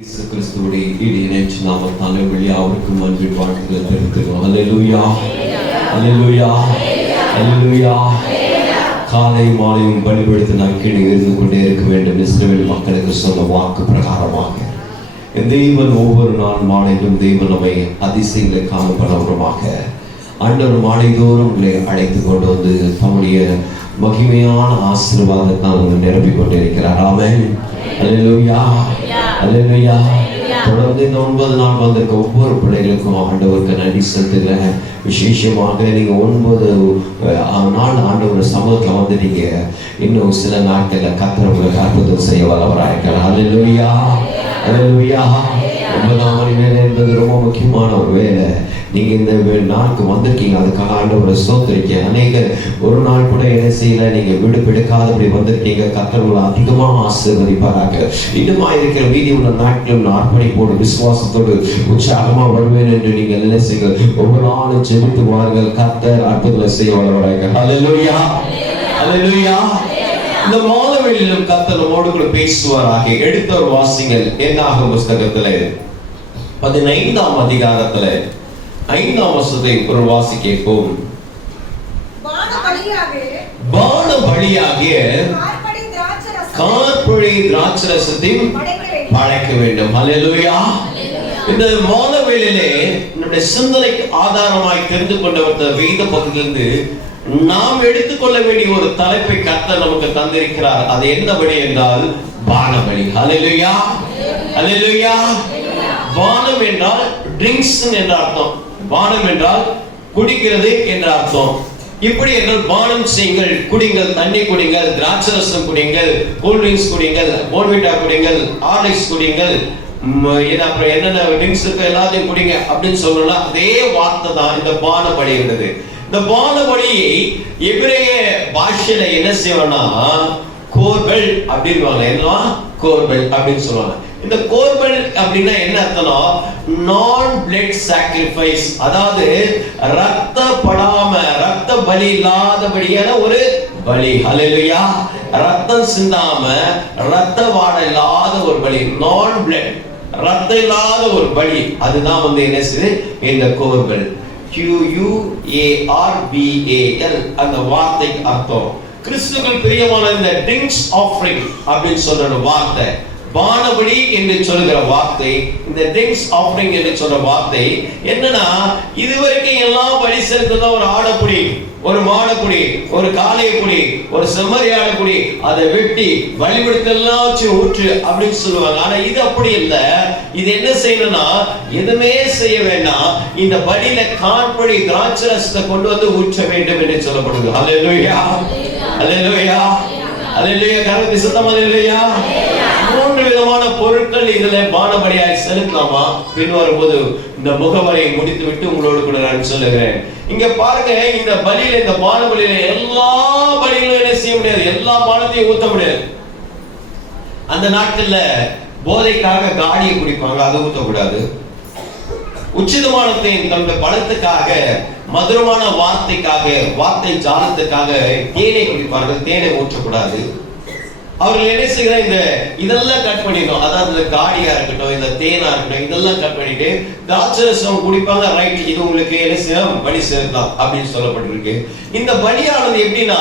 இயேசு கிறிஸ்துவுடைய இணையற்ற நாமத்தால் யாவருக்கும் அன்பின் வாழ்த்துக்கள் தெரிவிக்கிறோம். ஹல்லேலூயா, ஹல்லேலூயா, ஹல்லேலூயா. காலை மாலையும் பலிபடுத்த நான் கீழே இருந்து கொண்டே இருக்க வேண்டும். இஸ்ரவேல் மக்களுக்கு சொன்ன வாக்கு பிரகாரமாக தேவன் ஒவ்வொரு நாள் மாலையிலும் தேவன் நம்மை அதிசயங்களை காணப்படுவதாக ஆண்டவர் மாலைதோறும் உங்களை அழைத்து கொண்டு வந்து தம்முடைய மகிமையான ஆசீர்வாதத்தால் நிரப்பிக் கொண்டிருக்கிறார். ஆமென். அல்லேலூயா, அல்லேலூயா. தொடர்ந்து இந்த 9 நாள் வந்திருக்க ஒவ்வொரு பிள்ளைகளுக்கும் ஆண்டவருக்கு நன்றி செலுத்துகிறேன். விசேஷமாக நீங்க 9 நாள் ஆண்டவர் சமூகத்தில் வந்து நீங்க இன்னும் சில நாட்களில் கர்த்தர் உங்களுக்கு அற்புதம் செய்ய வல்லவராக இருக்கிறார். அல்லேலூயா, அல்லேலூயா. 9ஆம் மணி நேரம் என்பது ரொம்ப முக்கியமான ஒரு வேலை. நீங்க இந்த நாளுக்கு வந்திருக்கீங்க, அதுக்காக ஆண்டவரை ஸ்தோத்திரிக்க. அநேகர் ஒரு நாள் கூட என்ன செய்யல, நீங்க விடுபெடுக்காதபடி வந்திருக்கீங்க. கர்த்தர் அதிகமாக ஆசீர்வதிப்பாராக. இன்னுமா இருக்கிற மீதி உள்ள நாட்களும் அர்ப்பணிப்போடு விசுவாசத்தோடு உற்சாகமா வருவேன் என்று நீங்கள் என்ன செய்ய ஒவ்வொரு நாளும் ஜெபித்து வாருங்கள். கர்த்தர் அற்புதங்களை செய்ய வல்லவராக. ஹல்லேலூயா, ஹல்லேலூயா. இந்த மாதவெளியிலும் கர்த்தர் நம்மோடு கூட பேசுவாராக. எடுத்தவர் வாசிங்கள். என்னாகும் புஸ்தகத்துல 15ஆம் அதிகாரத்துல 5ஆம் வசனத்தை ஒரு வாசி கேட்போம். பான பலியாகிய கார்பழி திராட்சரசத்தை படைக்க வேண்டும். ஹல்லேலூயா. இந்த மாதவேளையிலே நம்முடைய சிந்தனைக்கு ஆதாரமாய் தெரிந்து கொண்ட வேத பகுதியிலிருந்து நாம் எடுத்துக்கொள்ள வேண்டிய ஒரு தலைப்பை கர்த்தர் நமக்கு தந்திருக்கிறார். அது என்னபடி என்றால் பானபலி. ஹல்லேலூயா, ஹல்லேலூயா. பானம் என்றால் ட்ரிங்க்ஸ் என்ற அர்த்தம். பானம் என்றால் குடிக்கிறது என்ற அர்த்தம். இப்படி என்றால் பானம் செய்யுங்கள், குடிங்கள், தண்ணி குடிங்கள், திராட்சரசம் குடிங்கள், கூல் ட்ரிங்க்ஸ் குடிங்கள், போன்விட்டா குடிங்கள், ஹார்லிக்ஸ் குடிங்கள், அப்புறம் என்னென்ன ட்ரிங்க்ஸ் இருக்கு எல்லாத்தையும் குடிங்க அப்படின்னு சொல்லலாம். அதே வார்த்தை தான் இந்த பானபலி என்பது. இந்த பானபலியை எபிரேய பாஷையில என்ன செய்வாங்கன்னா கோர்பல் அப்படின்வாங்க. என்னவா கோர்பல் அப்படின்னு சொல்லுவாங்க. இந்த கோர்பல் அப்படின்னா என்ன அர்த்தம்னா நான் பிளட் சாக்ரிஃபைஸ், அதாவது ரத்தப்படாம ரத்த பலி இல்லாதபடியான ஒரு பலி. ஹல்லேலூயா. ரத்தம் சிந்தாம ரத்த வாடை இல்லாத ஒரு பலி, நான் பிளட், ரத்தம் இல்லாத ஒரு பலி. அதுதான் வந்து என்ன செய்யுது இந்த கோர்பல். QUARBAL அந்த வார்த்தைக்கு அர்த்தம். கிறிஸ்துவுக்குள் பிரியமான இந்த ட்ரிங்க்ஸ் ஆஃபரிங் அப்படின்னு சொல்ற வார்த்தை, பானபலி என்று சொல்லுகிற வார்த்தை, இந்த ட்ரிங்க்ஸ் ஆஃபரிங் என்று சொல்ற வார்த்தை என்னன்னா, இதுவரைக்கும் எல்லாம் பலி செலுத்தத ஒரு ஆடப்புடி, ஒரு மாடப்புடி, ஒரு காளையப்புடி, ஒரு செம்மறியாடப்புடி, அதை வெட்டி பலிபீடத்தெல்லாம் வச்சு ஊற்று அப்படின்னு சொல்லுவாங்க. ஆனா இது அப்படி இல்லை. இது என்ன செய்யணும்னா எதுவுமே செய்ய வேண்டாம், இந்த பலியில கார்பழி திராட்சரசத்தை கொண்டு வந்து ஊற்ற வேண்டும் என்று சொல்லப்படுது. ஹல்லேலூயா, ஹல்லேலூயா, ஹல்லேலூயா. கர்த்தருக்கு சுத்தமா இல்லையா? 3 விதமான பொருட்கள் இதுல பானபலியாய் செலுத்தலாமா? பின் வரும்போது இந்த முகவரியை முடித்து விட்டு உங்களோடு கூட நான் சொல்லுகிறேன். இங்க பாருங்க, இந்த பலியில, இந்த பானபலியில எல்லா பலிகளும் என்ன செய்ய முடியாது, எல்லா பானத்தையும் ஊத்த முடியாது. அந்த நாட்கள்ல போதைக்காக காடியை குடிப்பாங்க, அதை ஊத்தக்கூடாது. உச்சிதமானத்தை தன்னுடைய பலத்துக்காக, மதுரமான வார்த்தைக்காக, வார்த்தை ஜாலத்துக்காக தேனை குடிப்பார்கள், தேனை ஊற்றக்கூடாது. அவர்கள் என்ன செய்யற இந்த இதெல்லாம் கட் பண்ணிடணும். அதாவது இந்த காடியா இருக்கட்டும், இந்த தேனா இருக்கட்டும், இதெல்லாம் கட் பண்ணிட்டு திராட்சரசம் குடிப்பாங்க. ரைட், இது உங்களுக்கு என்ன செய்யலாம், பலி செலுத்தலாம் அப்படின்னு சொல்லப்பட்டிருக்கு. இந்த பலியானது எப்படின்னா,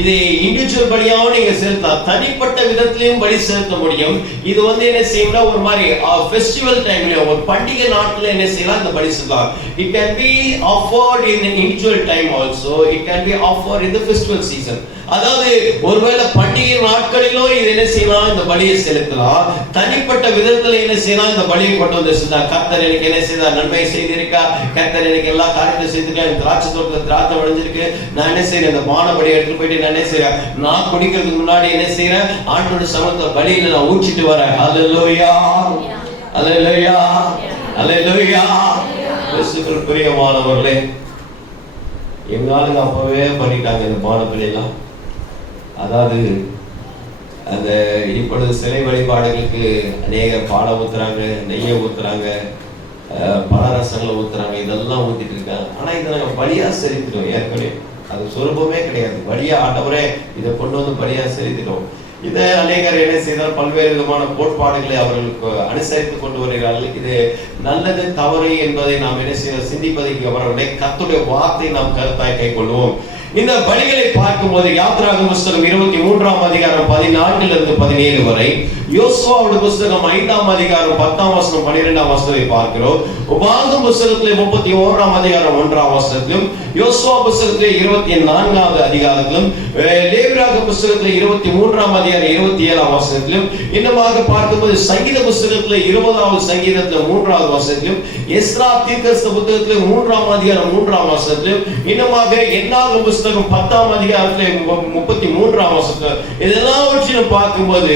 இது இண்டிவிஜுவல் பலியாவும் நீங்க செலுத்தலாம், தனிப்பட்ட விதத்திலையும் பலி செலுத்த முடியும். இது வந்து என்ன செய்யணும்னா ஒரு மாதிரி ஃபெஸ்டிவல் டைம்ல, ஒரு பண்டிகை நாட்கள் என்ன செய்யலாம், இந்த பலி செலுத்தலாம். It can be offered in individual time also, it can be offered in the festival season. அதாவது ஒருவேளை பண்டிகை நாட்களிலும் இது என்ன செய்யலாம், இந்த பலியை செலுத்தலாம். தனிப்பட்ட விதத்துல என்ன செய்யலாம், இந்த பலியை கொண்டு வந்து செலுத்தலாம். கர்த்தர் எனக்கு என்ன செய்தார், நன்மை செய்திருக்கா, கர்த்தர் எனக்கு எல்லா காரியத்தையும் செய்திருக்கேன், திராட்சை தோட்டத்துல திராட்சை விளைஞ்சிருக்கு, நான் என்ன செய்யறேன், இந்த பானபலியை எடுத்துட்டு போயிட்டு நான் என்ன செய்யறேன், நான் குடிக்கிறதுக்கு முன்னாடி என்ன செய்யறேன், ஆண்டோட சமூகத்தை பலியில நான் ஊற்றிட்டு வரேன். ஹல்லேலூயா, ஹல்லேலூயா, ஹல்லேலூயா. கிறிஸ்துவுக்குள் பிரியமானவர்களே, எங்காலுங்க அப்பவே பண்ணிட்டாங்க இந்த பானபலி எல்லாம். அதாவது அந்த இப்பொழுது சிலை வழிபாடுகளுக்கு அநேக பாலை ஊத்துறாங்க, நெய்யை ஊத்துறாங்க, பலரசங்களை ஊத்துறாங்க, இதெல்லாம் ஊத்திட்டு இருக்காங்க. ஆனா இதை நாங்கள் பலியா செலுத்திட்டோம் ஏற்கனவே. அது சொரூபமே கிடையாது. பலியா ஆண்டவரே இதை கொண்டு வந்து பலியா செலுத்திட்டோம். இதை அநேகர் என்ன செய்தால் பல்வேறு விதமான கோட்பாடுகளை அவர்களுக்கு அனுசரித்துக் கொண்டு வருகிறார்கள். இது நல்லது தவறு என்பதை நாம் என்ன செய்ய சிந்திப்பதற்கு அவர்களுடைய கர்த்தருடைய வார்த்தை நாம் கருத்தாய் கை கொள்வோம். இந்த பலிகளை பார்க்கும்போது யாத்திராகம புஸ்தகம் 23ஆம் அதிகாரம் 14 17 வரை, யோசுவாவுடைய புஸ்தகம் 5ஆம் அதிகாரம் 10ஆம் வசனம் 12ஆம் வசனத்தை பார்க்கிறோம். உபாகம புஸ்தகத்திலே 31ஆம் அதிகாரம் 1ஆம் வசனத்திலும், யோசுவா புஸ்தகத்திலே 24ஆவது அதிகாரத்திலும், லேவியராகம புஸ்தகத்திலே 23ஆம் அதிகாரம் 27ஆம் வசனத்திலும், இன்னமாக பார்க்கும்போது சங்கீத புஸ்தகத்திலே 20வது சங்கீதத்திலே 3வது வசனத்திலும், எஸ்ரா தீர்க்கதரிசி புத்தகத்திலே 3ஆம் அதிகாரம் 3ஆம் வசனத்திலும், இன்னமாக என்னாகும் புஸ்தகம் 10ஆம் அதிகாரத்திலே 33ஆம் வசனம், இதெல்லாவற்றையும் பார்க்கும்போது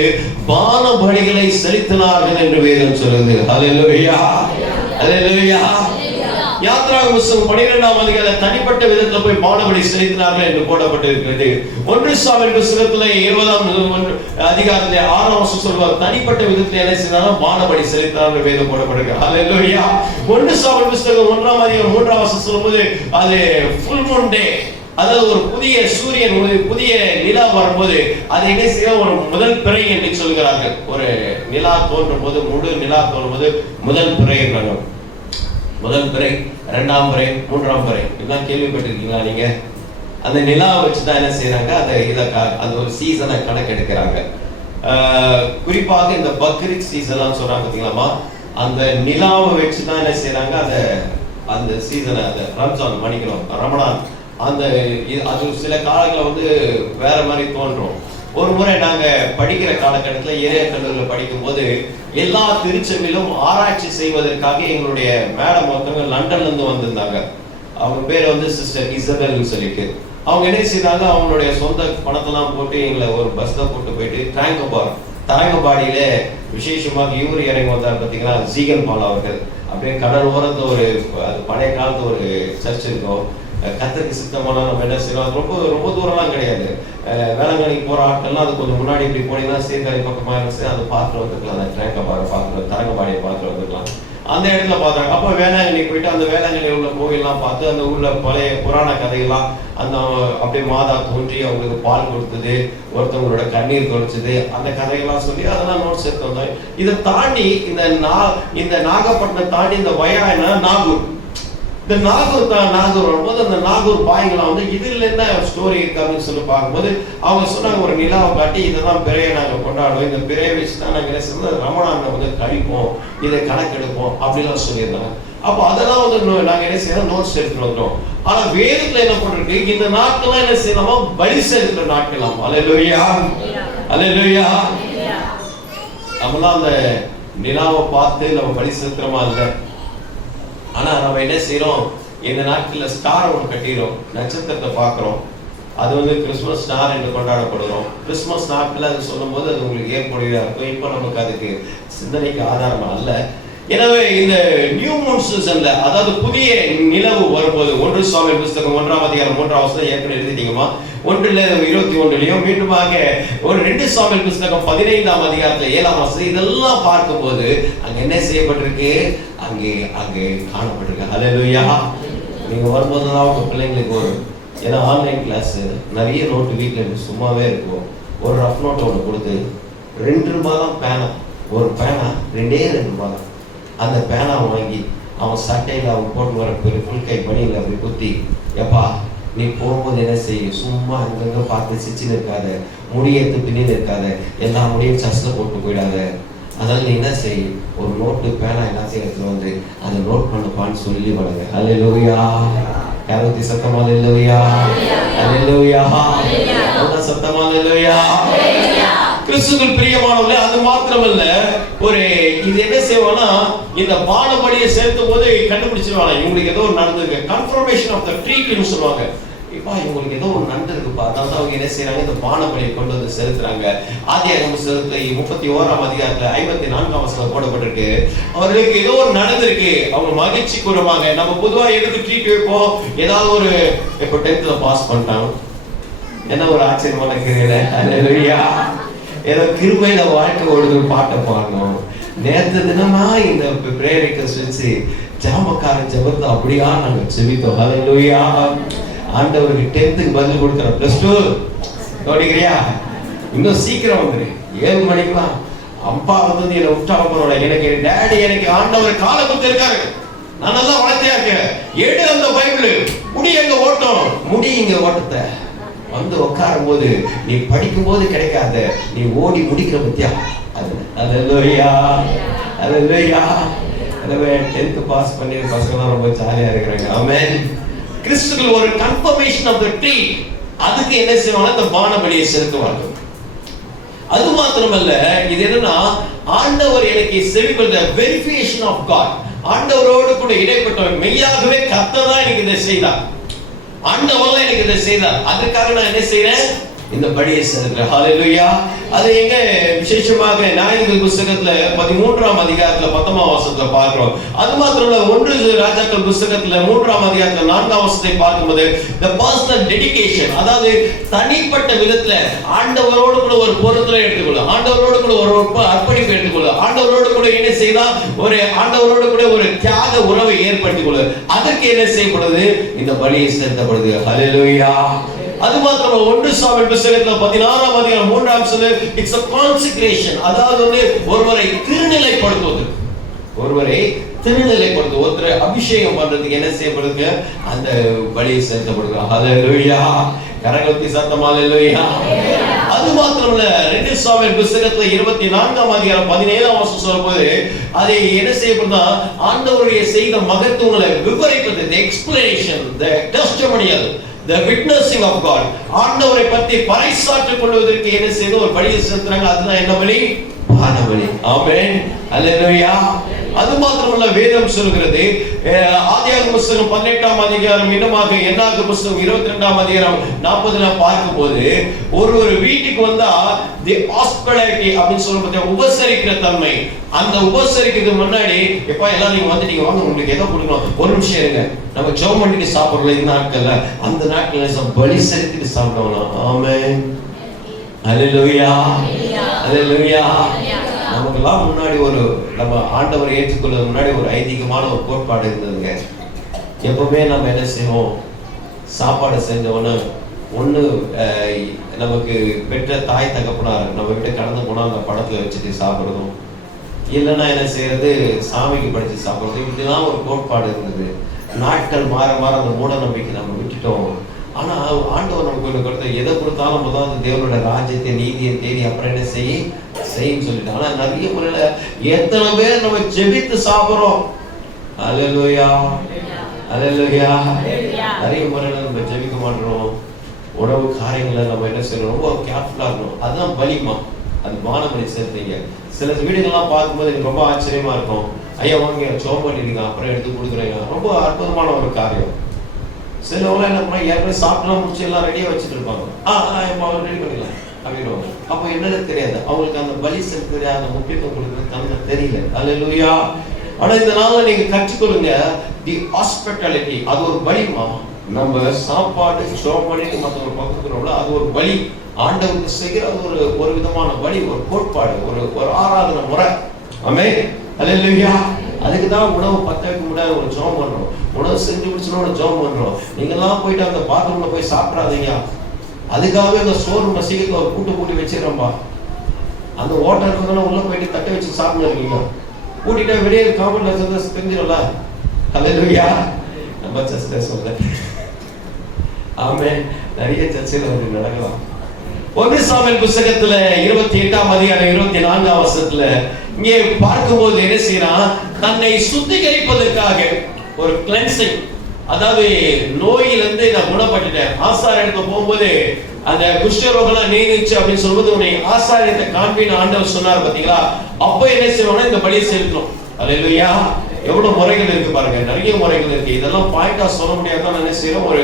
பான பலிகளை செலுத்தினார்கள் என்று வேதம் சொல்லுது. ஹல்லேலூயா, ஹல்லேலூயா. யாத்திராகம புஸ்தகம் 12ஆம் அதிகாரத்தில் தனிப்பட்ட விதத்தில் போய் பான பலி செலுத்தினார்கள் என்று போடப்பட்டிருக்கிறது. 1 சாமுவேல் புஸ்தகத்திலே 20ஆம் அதிகாரத்திலே 6ஆம் வசனம் சொல்வார், தனிப்பட்ட விதத்தில் என்ன செய்தாலும் பான பலி செலுத்தினார்கள் வேதம் போடப்பட்டிருக்கு. ஹல்லேலூயா. 1 சாமுவேல் புஸ்தகம் 1ஆம் அதிகாரம் 3ஆம் வசனம் சொல்லும்போது அது ஃபுல் மூன் டே, அதாவது ஒரு புதிய சூரியன் புதிய நிலா வரும்போது அதை என்ன செய்ய ஒரு முதல் பிறை என்று சொல்கிறார்கள். ஒரு நிலா தோன்றும் போது, முழு நிலா தோன்றும் போது முதல் பிறை என்றாங்க. முதல் பிறை, 2ஆம் பிறை, 3ஆம் பிறை, இதெல்லாம் கேள்விப்பட்டிருக்கீங்களா நீங்க? அந்த நிலாவை வச்சுதான் என்ன செய்யறாங்க, அந்த ஒரு சீசனை கணக்கெடுக்கிறாங்க. குறிப்பாக இந்த பக்ரீத் சீசன் சொல்றாங்க பாத்தீங்களாமா, அந்த நிலாவை வச்சுதான் என்ன செய்யறாங்க, அந்த சீசனை, அந்த ரம்ஜான் மன்னிக்கணும் ரமணான், அது சில காலங்களில் வேற மாதிரி தோன்றும். ஒரு முறை நாங்க படிக்கிற காலகட்டத்தில் ஏரியா கல்லூரியில் படிக்கும் போது எல்லா திருச்சபையிலும் ஆராய்ச்சி செய்வதற்காக எங்களுடைய மேடம் ஒருத்தவங்க லண்டன்ல இருந்து வந்திருந்தாங்க. அவங்க பேர் சிஸ்டர் இசபெல்னு சொல்லிட்டு, அவங்க என்ன செய்தாங்க, அவங்களுடைய சொந்த பணத்தெல்லாம் போட்டு எங்களை ஒரு பஸ்ல போட்டு போயிட்டு தரங்கம்பாடியில விசேஷமாக இவர் இறங்கி வந்தார் பார்த்தீங்கன்னா, ஜீகன் பால் அவர்கள். அப்படியே கடல் ஓரத்து ஒரு பழைய காலத்து ஒரு சர்ச் இருக்கும். கத்தருக்கு சித்தமான நம்ம என்ன செய்யலாம், ரொம்ப ரொம்ப தூரம்லாம் கிடையாது. வேளாங்கண்ணிக்கு போற ஆட்கள்லாம் அது கொஞ்சம் முன்னாடி இப்படி போனீங்கன்னா சீர்காழி பக்கமா இருந்து அதை பார்த்து வந்துக்கலாம். அந்த ட்ரேங்கபாடி பார்த்து, தரங்கம்பாடியை பார்த்து வந்துக்கலாம். அந்த இடத்துல பார்த்தாங்க. அப்போ வேளாங்கண்ணி போயிட்டு அந்த வேளாங்கண்ணியில் உள்ள கோயிலெல்லாம் பார்த்து, அந்த ஊர்ல பழைய புராண கதைகள்லாம், அந்த அப்படியே மாதா தோன்றி அவங்களுக்கு பால் கொடுத்தது, ஒருத்தவங்களோட கண்ணீர் தொலைச்சது, அந்த கதைகள்லாம் சொல்லி அதெல்லாம் நோட்ஸ் எடுத்து வந்தாங்க. இதை தாண்டி இந்த நாகப்பட்டினம் தாண்டி இந்த வயானா நாகூர், இந்த நாகூர் வரும்போது அந்த நாகூர் பாய்களாம் இதுல என்ன ஸ்டோரி இருக்கு அப்படின்னு சொல்லி பார்க்கும்போது அவங்க சொன்னாங்க, ஒரு நிலாவை காட்டி இதெல்லாம் பிறையை நாங்க கொண்டாடுவோம், இந்த பிறையை வச்சுதான் நாங்க என்ன செய்வோம், ரமணானை கழிப்போம், இதை கணக்கெடுப்போம் அப்படிலாம் சொல்லியிருந்தாங்க. அப்போ அதெல்லாம் நாங்க என்ன செய்யறோம், நோட்ஸ் எடுத்துட்டு வந்தோம். ஆனா வேதத்துல என்ன பண்ணிருக்கு, இந்த நாட்கள்லாம் என்ன செய்யலாமா, பலி செலுத்துற நாட்களாம். அல்லேலூயா, அல்லேலூயா. நம்மளாம் அந்த நிலாவை பார்த்து நம்ம பலி செலுத்துறோமா இல்லை? ஆனா நம்ம என்ன செய்யறோம், இந்த நாட்கள்ல ஸ்டார் ஒன்று கட்டிடுறோம், நட்சத்திரத்தை பார்க்கிறோம். அது கிறிஸ்துமஸ் ஸ்டார் என்று கொண்டாடப்படுகிறோம். கிறிஸ்துமஸ் நாட்கள் அது சொல்லும் போது அது உங்களுக்கு ஏற்புடையதா இருக்கும். இப்போ நமக்கு அதுக்கு சிந்தனைக்கு ஆதாரம் அல்ல. எனவே இந்த நியூ மூன் சீசன்ல, அதாவது புதிய நிலவு வரும்போது, 1 சாமுவேல் புஸ்தகம் 1ஆம் அதிகாரம் 3ஆம் வசனம் ஏற்கனவே எழுதிட்டீங்கம்மா, 1:21 மீண்டுமாக ஒரு 2 சாமுவேல் புஸ்தகம் 15ஆம் அதிகாரத்துல 7ஆம் வசனம், இதெல்லாம் பார்க்கும்போது அங்க என்ன செய்யப்பட்டிருக்கு, அங்கே காணப்பட்டிருக்கு. ஹல்லேலூயா. நீங்க வரும்போதுதான் உங்க பிள்ளைங்களுக்கு ஏன்னா ஆன்லைன் கிளாஸ் நிறைய நோட்டு வீட்டில் சும்மாவே இருக்கும். ஒரு ரஃப் நோட் ஒன்று கொடுத்து 2 ரூபாய் தான் பேனா, ஒரு பேனா 2 ரூபாய் தான். அந்த பேனா வாங்கி அவன் சட்டையில் அவன் போட்டு வர ஃபுல் கை பணியில் அப்படி குத்தி, எப்பா நீ போகும்போது என்ன செய்யும், சும்மா அங்கங்க பார்த்து சிச்சுன்னு இருக்காத, முடியத்து பின்னின்னு இருக்காத, எல்லா முடியும் சஸ்ல போட்டு போயிடாத. அதனால நீ என்ன செய்யும், ஒரு நோட்டு பேனா எல்லாத்தையும் எடுத்துட்டு அதை நோட் பண்ணுப்பான்னு சொல்லி வளங்க. அல்லேலூயா. யாரத்தி சத்தமா அல்லேலூயா, அல்லேலூயா, சத்தமா அல்லேலூயா. கிறிஸ்துவுக்குள் பிரியமானவர்களே, அது மாத்திரமல்ல, இது என்ன செய்வானா, இந்த பானபலியை சேர்த்தும் போது கண்டுபிடிச்சிருவாங்க, இவங்களுக்கு ஏதோ ஒரு நடந்திருக்கு. கன்ஃபர்மேஷன் ஆஃப் த ட்ரீட்னு சொல்லுவாங்க. இப்போ இவங்களுக்கு ஏதோ ஒரு நடந்திருக்குப்பா, அதனால அவங்க என்ன செய்யறாங்க, இந்த பானபலியை கொண்டு வந்து செலுத்துறாங்க. ஆதியாகமம் 31ஆம் அதிகாரத்துல 54ஆம் வசனம் போடப்பட்டிருக்கு. அவர்களுக்கு ஏதோ ஒரு நடந்திருக்கு, அவங்க மகிழ்ச்சி கூறுவாங்க. நம்ம பொதுவா எதுக்கு ட்ரீட் வைப்போம், ஏதாவது ஒரு இப்போ 10th பாஸ் பண்ணிட்டாங்க, என்ன ஒரு ஆச்சரியமான கிரியல. அல்லேலூயா. ஏதோ கிருபையில வாழ்க்கை ஓடுது பாட்டை பாடணும். நேற்று தினமா இந்த பிரேயர் ரிக்வெஸ்ட் வச்சு ஜாமக்காரன் ஜெபத்தை அப்படியா நாங்க செபித்தோம். ஹல்லேலூயா. ஆண்டவருக்கு 10th பதில் கொடுக்குறோம். +2 நோடிக்கிறியா, இன்னும் சீக்கிரம் வந்துரு, 7 மணிக்கெல்லாம் அப்பா வந்து என்னை விட்டாலும் பரவாயில்ல, எனக்கு டேடி எனக்கு ஆண்டவர் காலை கொடுத்திருக்காரு, நான் நல்லா வளர்த்தியா இருக்கேன், எடு அந்த பைபிள், முடி எங்க ஓட்டம், முடி இங்க ஓட்டத்தை வந்து உட்காரும் போது நீ படிக்கும் போது கிடைக்காத, நீ ஓடி முடிக்கிற பத்தியா அது. அல்லேலூயா, அல்லேலூயா. எனவே 10th பாஸ் பண்ணி பசங்க ரொம்ப ஜாலியா இருக்கிறாங்க. ஆமென். கிறிஸ்துவுக்கு ஒரு கன்ஃபர்மேஷன் ஆஃப் தி ட்ரீ, அதுக்கு என்ன செய்வாங்க, அந்த பானபலியை செலுத்துவாங்க. அது மாத்திரமல்ல, இது என்னன்னா ஆண்டவர் எனக்கு செவிக்கொண்ட வெரிஃபிகேஷன் ஆஃப் காட், ஆண்டவரோடு கூட இடைப்பட்டவர், மெய்யாகவே கர்த்தர் தான் எனக்கு இதை செய்தார், ஆண்டவர் தான் எனக்கு இதை செய்தார், அதுக்காக நான் என்ன செய்றேன், இந்த பலியை செலுத்துறேன். ஹல்லேலூயா. அது எங்க விசேஷமாக நியாயாதிபதி புத்தகத்துல 13ஆம் அதிகாரத்துல 10ஆம் வசனத்தை பார்க்கிறோம். அது மாத்திரமல்ல 1 ராஜாக்கள் புத்தகத்துல 3ஆம் அதிகாரத்துல 4ஆம் வசனத்தை பார்க்கும்போது the personal dedication, அதாவது தனிப்பட்ட விதத்துல ஆண்டவரோடு கூட ஒரு பொருத்தலை எடுத்துக்கொள்ளும், ஆண்டவரோடு கூட ஒரு அர்ப்பணிப்பு எடுத்துக்கொள்ளும், ஆண்டவரோடு கூட என்ன செய்தா ஒரு ஆண்டவரோடு கூட ஒரு தியாக உறவை ஏற்படுத்திக் கொள்ளும். அதற்கு என்ன செய்யப்படுது, இந்த பலியை செலுத்தப்படுது. ஹல்லேலூயா. அது மாத்திரமல்ல 1 சாமுவேல் புத்தகத்துல 16ஆம் அதிகாரம் 3ஆம் வசனம், இட்ஸ் a consecration, அதாவது வந்து ஒருவரை திருநிலைப்படுத்துவது, ஒருவரை திருநிலைப்படுத்துவது, ஒருவரை அபிஷேகம் பண்றதுக்கு என்ன செய்யப்படுது, அந்த பலியை செலுத்தப்படுது. ஹல்லேலூயா. கரகொத்தி சத்தம் ஹல்லேலூயா. அது மாத்திரமல்ல 2 சாமுவேல் புத்தகத்துல 24ஆம் அதிகாரம் 17ஆம் வசனம் சொல்லும்போது அதை என்ன செய்யப்படுதா, ஆண்டவருடைய செய்த மகத்துவங்களை விவரிப்பது, the explanation, the testimonial, the witnessing of God, ஆண்டவரை பற்றி பறைசாற்றிக் கொள்வதற்கு என்ன செய்து ஒரு பலியை செலுத்துறாங்க. அதுதான் என்ன பலி, பானபலி. ஆமென். அல்லேலூயா. அது மாத்திரமல்ல வேதம் சொல்கிறது, ஆதியாகம புத்தகம் 18ஆம் அதிகாரம், இன்னமாக என்னாகும் புத்தகம் 22ஆம் அதிகாரம் 40ல பார்க்கும்போது ஒரு வீட்டுக்கு வந்தா தி ஹாஸ்பிட்டாலிட்டி அப்படின்னு சொல்லும்போது உபசரிக்கிற தன்மை, அந்த உபசரிக்கிறதுக்கு முன்னாடி எப்பா எல்லாரும் நீங்க வந்துட்டீங்க, வாங்க உங்களுக்கு எதை கொடுக்கணும், ஒரு நிமிஷம் இருங்க, நம்ம ஜெபம் பண்ணிட்டு சாப்பிடுறோம் இந்த நாட்கள்ல, அந்த நாட்கள்ல பலி செலுத்திட்டு சாப்பிடணும். ஆமென். அல்லேலூயா, அல்லேலூயா. நமக்கெல்லாம் முன்னாடி ஒரு நம்ம ஆண்டவரை ஏற்றுக்கொள்வது முன்னாடி ஒரு ஐதீகமான ஒரு கோட்பாடு இருந்ததுங்க. எப்பவுமே நம்ம என்ன செய்வோம், சாப்பாடு செஞ்சவொன்னு ஒண்ணு நமக்கு பெற்ற தாய் தகப்பனார் நம்ம கிட்ட கடந்து போனா அந்த படத்துல வச்சுட்டு சாப்பிடுறதும், இல்லைன்னா என்ன செய்யறது, சாமிக்கு படிச்சு சாப்பிடுறது, இப்படிலாம் ஒரு கோட்பாடு இருந்தது. நாட்கள் மாற மாற அந்த மூட நம்பிக்கை நம்ம விட்டுட்டோம். ஆனா ஆண்டவர் நமக்கு கொடுத்த எதை கொடுத்தாலும் முதல்ல தேவனோட ராஜ்யத்தை நீதியை தேடி அப்புறம் என்ன செய்யும் சொல்லிட்டு. ஆனா நிறைய முறையில எத்தனை பேர் நம்ம ஜெபித்து சாப்பிடுறோம். அல்லேலூயா, அல்லேலூயா. நிறைய முறையில நம்ம ஜெபிக்க மாட்டோம். உணவு காரியங்களை நம்ம என்ன செய்யணும், ரொம்ப கேர்ஃபுல்லா இருக்கணும். அதுதான் பலிமா, அது பானபலி சேர்த்தீங்க. சில வீடுகள்லாம் பார்க்கும்போது எனக்கு ரொம்ப ஆச்சரியமா இருக்கும். ஐயா வாங்க ஜெபம் பண்ணிடுங்க, அப்புறம் எடுத்து கொடுக்குறீங்க, ரொம்ப அற்புதமான ஒரு காரியம். சிலவங்க என்ன பண்ணா ஏற்கனவே சாப்பிடலாம் முடிச்சு எல்லாம் ரெடியா வச்சுட்டு இருப்பாங்க, ரெடி பண்ணிடலாம் அப்படின்னு. அப்போ என்னன்னு தெரியாது, அவங்களுக்கு அந்த பலி செலுத்துற அந்த முக்கியத்துவம் கொடுக்குறது தன்மை தெரியல. அல்லேலூயா. ஆனா இந்த நாள்ல நீங்க கற்றுக்கொள்ளுங்க, தி ஹாஸ்பிட்டாலிட்டி, அது ஒரு பலிமா. நம்ம சாப்பாடு ஜெபம் பண்ணிட்டு மற்றவங்க பக்கத்துக்குறோம்ல, அது ஒரு பலி, ஆண்டவருக்கு செய்கிற ஒரு விதமான பலி, ஒரு கோட்பாடு, ஒரு ஆராதனை முறை. ஆமென். அல்லேலூயா. அதுக்கு தான் உணவு 10க்கு முன்னாடி ஒரு ஜெபம் பண்றோம், உணவு செஞ்சு முடிச்சோட ஜெபம் பண்றோம். நீங்கெல்லாம் போயிட்டு அந்த பாத்ரூம்ல போய் சாப்பிடாதீங்க, அதுக்காகவே அந்த ஸ்டோர் மசீகத்துல ஒரு கூட்டி வச்சிடறோம்பா. அந்த ஓட்டர் இருக்கிறதுனால உள்ள போயிட்டு தட்டை வச்சு சாப்பிடுறீங்க, கூட்டிட்டா வெளியே காமன்ல தெரிஞ்சிடல. அல்லேலூயா. நம்ம சர்ச்சை சொல்ல ஆமென். நிறைய சர்ச்சையில வந்து நடக்கலாம். 1 சாமுவேல் புத்தகத்துல 28ஆம் அதிகாரம் 24ஆம் வசனத்துல இங்கே பார்க்கும்போது என்ன செய்யறான், தன்னை சுத்திகரிப்பதற்காக ஒரு கிளென்சிங், அதாவது நோயிலிருந்து நான் குணப்பட்டுட்டேன். ஆசாரியத்தை போகும்போது அந்த குஷ்டரோகம்லாம் நீங்கிச்சு அப்படின்னு சொல்லும்போது உன்னை ஆசாரியத்தை காண்பின்னு ஆண்டவர் சொன்னார் பாத்தீங்களா. அப்ப என்ன செய்யணும்னா இந்த பலியை செலுத்தணும். அல்லேலூயா. எவ்வளவு முறைகள் இருக்கு பாருங்க, நிறைய முறைகள் இருக்கு. இதெல்லாம் பாயிண்டா சொல்ல முடியாதான் என்ன செய்யறோம், ஒரு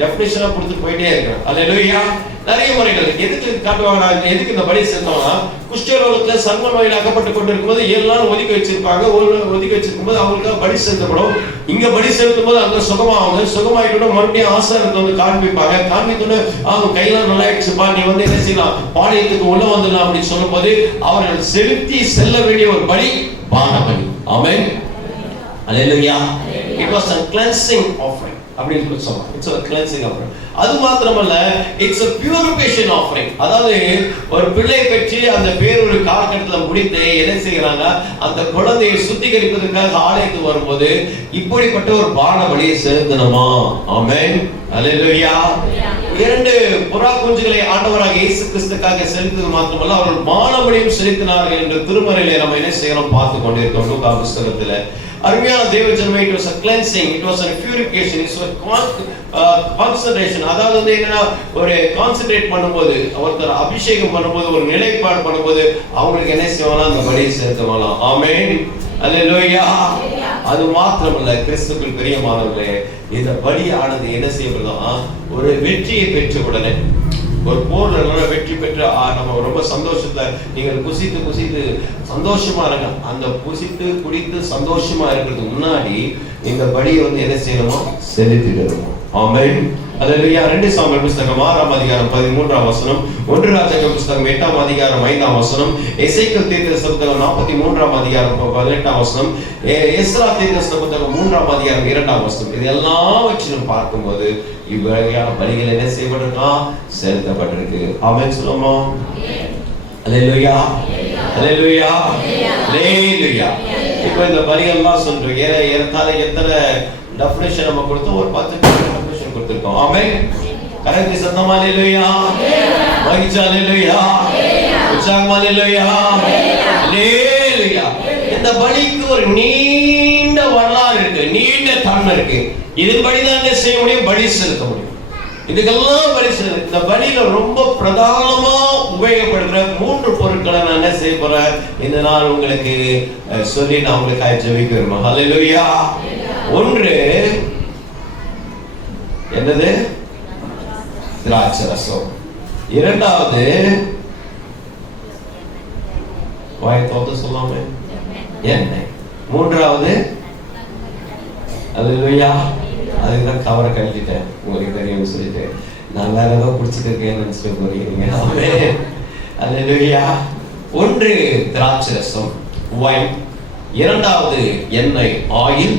டெஃபினிஷனா கொடுத்துட்டு போயிட்டே இருக்கிறேன். அல்லேலூயா. நிறைய முறைகள் எதுக்கு காட்டுவாங்க, எதுக்கு இந்த பலி செலுத்தோம்னா, குஷ்டரோகத்துல சர்ம நோயில் அகப்பட்டு கொண்டு இருக்கும்போது 7 நாள் ஒதுக்கி வச்சிருப்பாங்க. ஒரு ஒதுக்கி வச்சிருக்கும் போது அவங்களுக்கு பலி செலுத்தப்படும். இங்க பலி செலுத்தும் போது அங்க சுகமாவாங்க, சுகமாயிட்டு மறுபடியும் ஆசாரத்தை வந்து காண்பிப்பாங்க. காண்பித்தோன்னு அவங்க கையெல்லாம் நல்லா ஆயிடுச்சுப்பா, நீ வந்து என்ன செய்யலாம், பாளையத்துக்கு உள்ள வந்துடலாம் அப்படின்னு சொல்லும் போது அவர்கள் செலுத்தி செல்ல வேண்டிய ஒரு பலி பானபலி. ஆமென். அல்லேலூயா. It was a cleansing offering. அப்படின்னு சொல்லலாம். It's a cleansing offering. அது மாத்திரமல்ல, இட்ஸ் a purification offering. அதாவது ஒரு பிள்ளை பெற்று அந்த பேரொரு காலகட்டத்துல முடித்து என்ன செய்யறாங்க, அந்த குழந்தையை சுத்திகரிப்பதற்காக ஆலயத்துக்கு வரும்போது இப்படிப்பட்ட ஒரு பான பலியை செலுத்தணுமா? ஆமென், அல்லேலூயா. 2 புறா குஞ்சுகளை ஆண்டவராக இயேசு கிறிஸ்துக்காக செலுத்தது மாத்திரமல்ல, அவர்கள் பான பலியும் செலுத்தினார்கள் என்று திருமறையிலே நம்ம என்ன செய்யறோம் பார்த்து கொண்டிருக்கோம். லூக்கா புத்தகத்துல அருமையான தேவ ஜனமே, it was a cleansing, it was a purification, it was a concentration. அதாவது என்னன்னா, ஒரு கான்சென்ட்ரேட் பண்ணும்போது, ஒருத்தர் அபிஷேகம் பண்ணும்போது, ஒரு நிலைப்பாடு பண்ணும்போது அவங்களுக்கு என்ன செய்வாங்க, அந்த பலியை செலுத்துவாங்களாம். ஆமென், அல்லேலூயா. அது மாத்திரமல்ல, கிறிஸ்துவுக்குள் பிரியமானவர்களே, இந்த பலியானது என்ன செய்யப்படுதா, ஒரு வெற்றியை பெற்ற உடனே, ஒரு போர்ல வெற்றி பெற்று நம்ம ரொம்ப சந்தோஷத்துல நீங்கள் குசித்து சந்தோஷமா இருங்க. அந்த குசித்து குடித்து சந்தோஷமா இருக்கிறதுக்கு முன்னாடி இந்த பலியை என்ன செய்யணுமோ செலுத்திடணும். ஆமென், அல்லேலூயா. 2 சாமுவேல் புத்தகம் 6ஆம் அதிகாரம் 13ஆம் வசனம், 1 ராஜாக்கள் புத்தகம் 8ஆம் அதிகாரம் 5ஆம் வசனம், எசேக்கியேல் தீர்க்கதரிசி புத்தகம் 43ஆம் அதிகாரம் 18ஆம் வசனம், எஸ்றா தீர்க்கதரிசி புத்தகம் 3ஆம் அதிகாரம் 2ஆம் வசனம். இதெல்லாம் வச்சு பார்க்கும்போது இவ்வகையான பலிகள் என்ன செய்யப்பட்டிருக்கலாம், செலுத்தப்பட்டிருக்கு. ஆமென் சொல்லுமா? அல்லேலூயா, அல்லேலூயா, அல்லேலூயா. இப்போ இந்த பலிகள்லாம் சொல்றோம். ஏறத்தாழ எத்தனை டெஃபினிஷன் நம்ம கொடுத்தோம்? ஒரு 10 டெஃபினிஷன் கொடுத்திருக்கோம். ஆமென், கரெக்ட். சத்தமா அல்லேலூயா, மகிழ்ச்சி அல்லேலூயா, உற்சாகம் அல்லேலூயா, அல்லேலூயா. இந்த பலிக்கு ஒரு நீண்ட வரலாறு இருக்கு, நீண்ட தன்மை இருக்கு. இதன்படிதான் என்ன செய்ய முடியும், பலி செலுத்த முடியும். இதுக்கெல்லாம் பலி செலுத்த, இந்த பலியில ரொம்ப பிரதானமா உபயோகப்படுகிற 3 பொருட்களை நான் என்ன செய்ய போறேன் இந்த நாள் உங்களுக்கு சொல்லி நான் உங்களுக்கு ஜெபிக்க விரும்புறேன். ஹல்லேலூயா. 1 என்னது, திராட்சை ரசம். 2வது வாயத்தோடு சொல்லாமே எண்ணெய். 3வது அல்லேலூயா. அதுதான் கவரை கழட்டிட்டேன், உங்களுக்கு தெரியும் சொல்லிட்டு. நான் வேற ஏதோ குடிச்சிட்டு இருக்கேன்னு நினைச்சிட்டு போறீங்க. ஆமென், அல்லேலூயா. 1 திராட்சை ரசம், வைன். 2வது எண்ணெய், ஆயில்.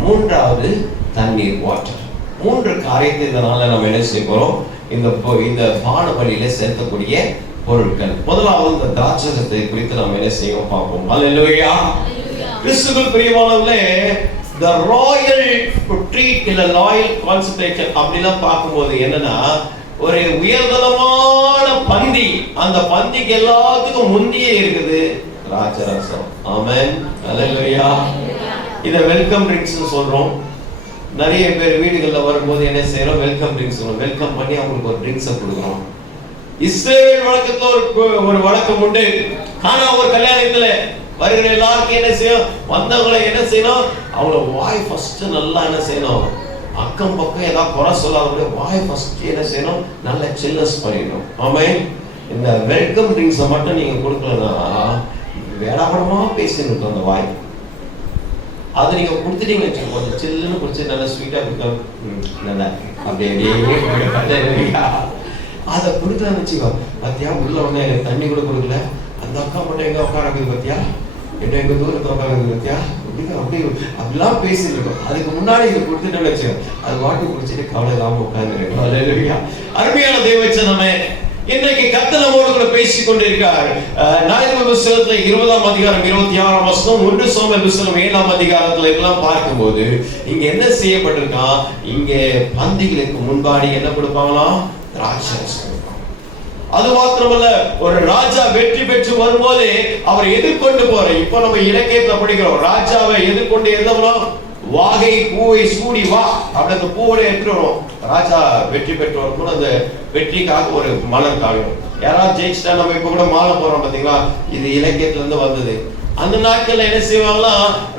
3வது தண்ணீர், வாட்டர். 3 காரியத்தை இதனால நம்ம என்ன செய்ய போறோம், இந்த பான பலியில சேர்க்கக்கூடிய பொருட்கள். முதலாவது இந்த திராட்சை ரசத்தை குறித்து நம்ம என்ன செய்யணும் பார்ப்போம். அல்லேலூயா. கிறிஸ்துவுக்குள் பிரியமானவர்களே, the royal treat இல்ல loyal consecration அப்படிலாம் பார்க்கும்போது என்னன்னா, ஒரு உயர்தரமான பந்தி, அந்த பந்திக்கு எல்லாத்துக்கும் முந்தியே இருக்குது திராட்சை ரசம். ஆமென், அல்லேலூயா. இத வெல்கம் ட்ரிங்க்ஸ் சொல்றோம். நிறைய பேர் வீடுகள்ல வரும்போது என்ன செய்யறோம், வெல்கம் ட்ரிங்க்ஸ் சொல்றோம். வெல்கம் பண்ணி அவங்களுக்கு ஒரு ட்ரிங்க்ஸ் கொடுக்குறோம். இஸ்ரவேல் வழக்கத்துல ஒரு வழக்கம் உண்டு. ஆனா ஒரு கல்யாணத்துல வருகிற எல்லாருக்கும் என்ன செய்யும், வந்தவங்களை என்ன செய்யணும், அவங்கள வாய் ஃபர்ஸ்ட் நல்லா என்ன செய்யணும், அக்கம் பக்கம் ஏதாவது குறை சொல்லாத வாய் ஃபர்ஸ்ட் என்ன செய்யணும், நல்லா சில்லஸ் பண்ணிடணும். ஆமென். இந்த வெல்கம் ட்ரிங்க்ஸை மட்டும் நீங்க கொடுக்கலன்னா வேடாபடமா பேசிட்டு அந்த வாய். அதை நீங்க கொடுத்துட்டீங்கன்னு வச்சுக்கோங்க, கொஞ்சம் சில்லுன்னு குடிச்சு நல்லா ஸ்வீட்டா கொடுக்கணும், நல்லா அப்படியே அதை கொடுக்கலான்னு வச்சுக்கோ. பத்தியா உள்ள உடனே எனக்கு தண்ணி கூட கொடுக்கல, அந்த அக்கா மட்டும் எங்க உட்காராக்குது பத்தியா, எங்க தூரத்தை உட்காராக்குது பத்தியா, அப்படிலாம் பேசிட்டு இருக்கோம். அதுக்கு முன்னாடி இதை கொடுத்துட்டோம்னு வச்சுக்கோ, அது வாட்டு குடிச்சிட்டு கவலை இல்லாம உட்கார்ந்துருக்கோம். அல்லேலூயா. அருமையான தேவச்சனமே, இன்றைக்கு கர்த்தர் நம்மோடு கூட பேசிக் கொண்டிருக்கிறார். நியாயாதிபதி புத்தகத்துல 20ஆம் அதிகாரம் 26ஆம் வசனம், 1 சாமுவேல் புத்தகம் 7ஆம் அதிகாரத்துல எல்லாம் பார்க்கும்போது இங்க என்ன செய்யப்பட்டிருக்கான், இங்க பந்திகளுக்கு முன்பாடி என்ன கொடுப்பாங்களாம், திராட்சை ரசம். அது மாத்திரமல்ல, ஒரு ராஜா வெற்றி பெற்று வரும்போது அவரை எதிர்கொண்டு போற, இப்ப நம்ம இலக்கியத்துல படிக்கிறோம், ராஜாவை எதிர்கொண்டு எழுதணும், வாகை பூவை சூடி வா அப்படி அந்த பூவோட எடுத்துட்டு வரும். ராஜா வெற்றி பெற்று வரும்போது அந்த வெற்றிக்காக ஒரு மலர் காணும். யாராவது ஜெயிச்சுட்டா நம்ம இப்ப கூட மாலை போறோம் பாத்தீங்களா, இது இலக்கியத்துல இருந்து வந்தது. அந்த நாட்கள்ல என்ன செய்வாங்களா,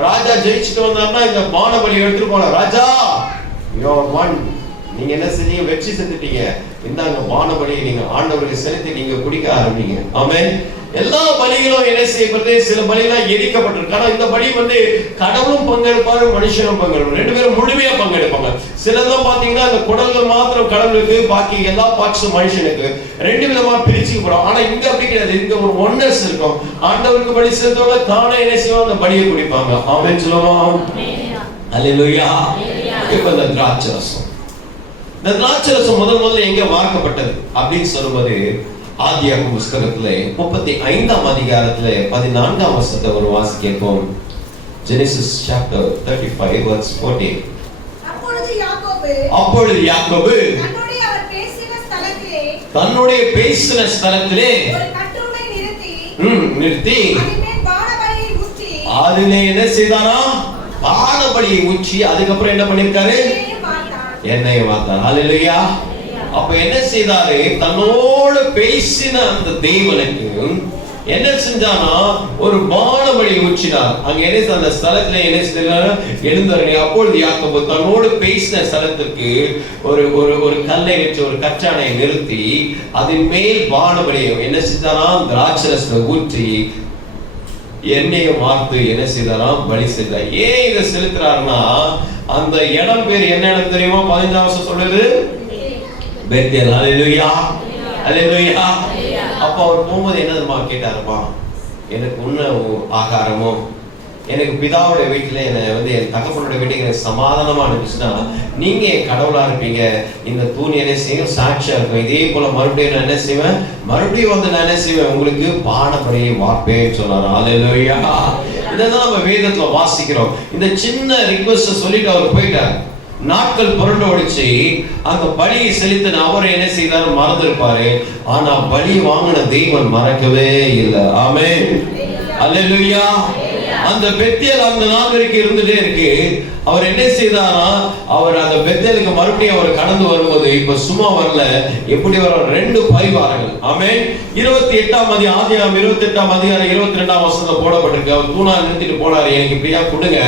ராஜா ஜெயிச்சுட்டு வந்தாருன்னா இந்த பானபலி எடுத்துட்டு போன, ராஜா நீங்க என்ன செஞ்சீங்க, வெற்றி செஞ்சுட்டீங்க, இந்தாங்க பானபலியை நீங்க ஆண்டவருக்கு செலுத்தி நீங்க குடிக்க ஆரம்பிங்க. ஆமென். எல்லா பலிகளும் என்ன செய்யப்படுது, சில பலிகள் எரிக்கப்பட்டிருக்கு. ஆனா இந்த பலி கடவுளும் பங்கெடுப்பாரு, மனுஷனும் பங்கெடுப்பாரு, 2 பேரும் முழுமையா பங்கெடுப்பாங்க. சிலதெல்லாம் பாத்தீங்கன்னா அந்த குடல்கள் மாத்திரம் கடவுளுக்கு, பாக்கி எல்லா பார்ட்ஸும் மனுஷனுக்கு. 2 விதமா பிரிச்சு போறோம். ஆனா இங்க அப்படி கிடையாது, இங்க ஒரு ஒன்னஸ் இருக்கும். ஆண்டவருக்கு பலி செலுத்தவங்க தானே என்ன செய்வாங்க, அந்த பலியை குடிப்பாங்க. ஆமென் சொல்லுவோம். அல்லேலூயா. இப்ப இந்த திராட்சரசம், இந்த திராட்சரசம் முதல்ல எங்க வார்க்கப்பட்டது அப்படின்னு சொல்லும்போது ஆதியாகம புஸ்தகத்திலே 35ஆம் அதிகாரத்திலே 14ஆம் வசனத்தை ஒரு வாசி கேட்போம். Genesis chapter 35 verse 14. அப்பொழுது யாக்கோபு தன்னுடைய பேசின ஸ்தலத்திலே நிறுத்தி அதிலே என்ன செய்தாரா? பானபலியை ஊற்றி அதுக்கப்புறம் என்ன பண்ணிருக்காரு? எண்ணெயை வார்த்தார். ஹல்லேலூயா. அப்ப என்ன செய்தாரு? தன்னோடு பேசின அந்த தேவனுக்கு என்ன செஞ்சானா? ஒரு பானபலியை ஊற்றினார். அங்க என்ன அந்த ஸ்தலத்துல என்ன செய்தாரு? எழுந்தாரு. அப்பொழுது யாக்கோபு தன்னோடு பேசின ஸ்தலத்துக்கு ஒரு ஒரு ஒரு கல்லை வச்சு ஒரு கற்றானை நிறுத்தி அதன் மேல் பானபலியை என்ன செஞ்சானா? திராட்சரசத்தை ஊற்றி எண்ணெயை வார்த்து என்ன செய்தாராம்? பலி செய்தார். ஏன் இதை செலுத்துறாருன்னா அந்த இடம் பேர் என்ன இடம் தெரியுமா? 15ஆம் வசனம் சொல்லுது பெத்தேல். ஹல்லேலூயா, ஹல்லேலூயா. அப்ப அவர் போகும்போது என்ன தெரியுமா கேட்டாருப்பா? எனக்கு உண்ண ஆகாரமோ, எனக்கு பிதாவுடைய வீட்டுல என்ன என் தகப்பனுடைய வீட்டுக்கு எனக்கு சமாதானமா இருந்துச்சுன்னா நீங்க என் கடவுளா இருப்பீங்க. இந்த தூண் என்ன செய்யும்? சாட்சியா இருக்கும். இதே போல மறுபடியும் நான் என்ன செய்வேன்? மறுபடியும் நான் என்ன செய்வேன்? உங்களுக்கு பானபலியை வார்ப்பேன்னு சொன்னார். ஹல்லேலூயா. இதான் நம்ம வேதத்துல வாசிக்கிறோம். இந்த சின்ன ரிக்வெஸ்ட் சொல்லிட்டு அவர் போயிட்டார். நாட்கள் புரண்டு ஓடிச்சு. அந்த பலியை செலுத்தின அவர் என்ன செய்தாரு? மறந்திருப்பாரு. ஆனா பலி வாங்கின தெய்வன் மறக்கவே இல்லை. ஆமென், அல்லேலூயா. அந்த பெத்தேல் அந்த நாள் வரைக்கும் இருந்துட்டே இருக்கு. அவர் என்ன செய்தாரா? அவர் அந்த பெத்தேலுக்கு மறுபடியும் அவர் கடந்து வரும்போது இப்ப சும்மா வரல. எப்படி வர? 2 பரிவாரங்கள். ஆமென். 28ஆம் ஆதியாகமம் 28ஆம் அதிகாரம் 22ஆம் வசனத்துல போடப்பட்டிருக்கு. அவர் தூணா நிறுத்திட்டு போனாரு. எனக்கு இப்படியா கொடுங்க.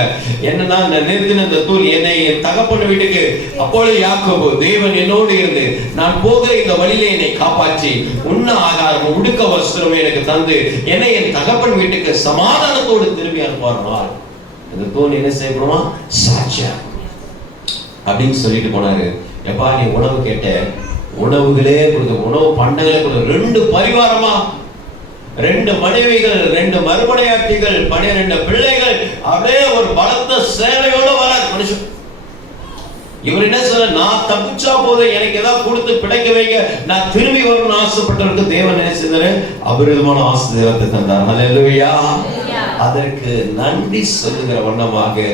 என்னன்னா நான் நிறுத்தின இந்த தூண் என்னை என் தகப்பன் வீட்டுக்கு, அப்பொழுது யாக்கோபு தேவன் என்னோடு இருந்து நான் போகிற இந்த வழியிலே என்னை காப்பாற்றி உண்ண ஆகாரம் உடுக்க வஸ்திரம் எனக்கு தந்து என்னை என் தகப்பன் வீட்டுக்கு சமாதானத்தோடு திரும்பி அனுப்புவார். இந்த தூண் என்ன செய்யப்படுமா? சாட்சியா அப்படின்னு சொல்லிட்டு போனாரு. எப்பா நீ உணவு கேட்ட, உணவுகளே கொடுத்த, உணவு பண்டங்களே கொடுத்த. 2 பரிவாரமா, 2 மனைவிகள், 2 மறுமனையாட்டிகள், 12 பிள்ளைகள், அப்படியே ஒரு பலத்த சேனையோட வரார் மனுஷன். இவர் என்ன சொல்ற? நான் தப்பிச்சா போதும், எனக்கு ஏதாவது கொடுத்து பிழைக்க வைங்க, நான் திரும்பி வரணும்னு ஆசைப்பட்டவருக்கு தேவன் என்ன செய்தாரு? அபரிதமான ஆசீர்வாதத்தை தந்தார். ஹல்லேலூயா. அதற்கு நன்றி சொல்லுகிற வண்ணமாக,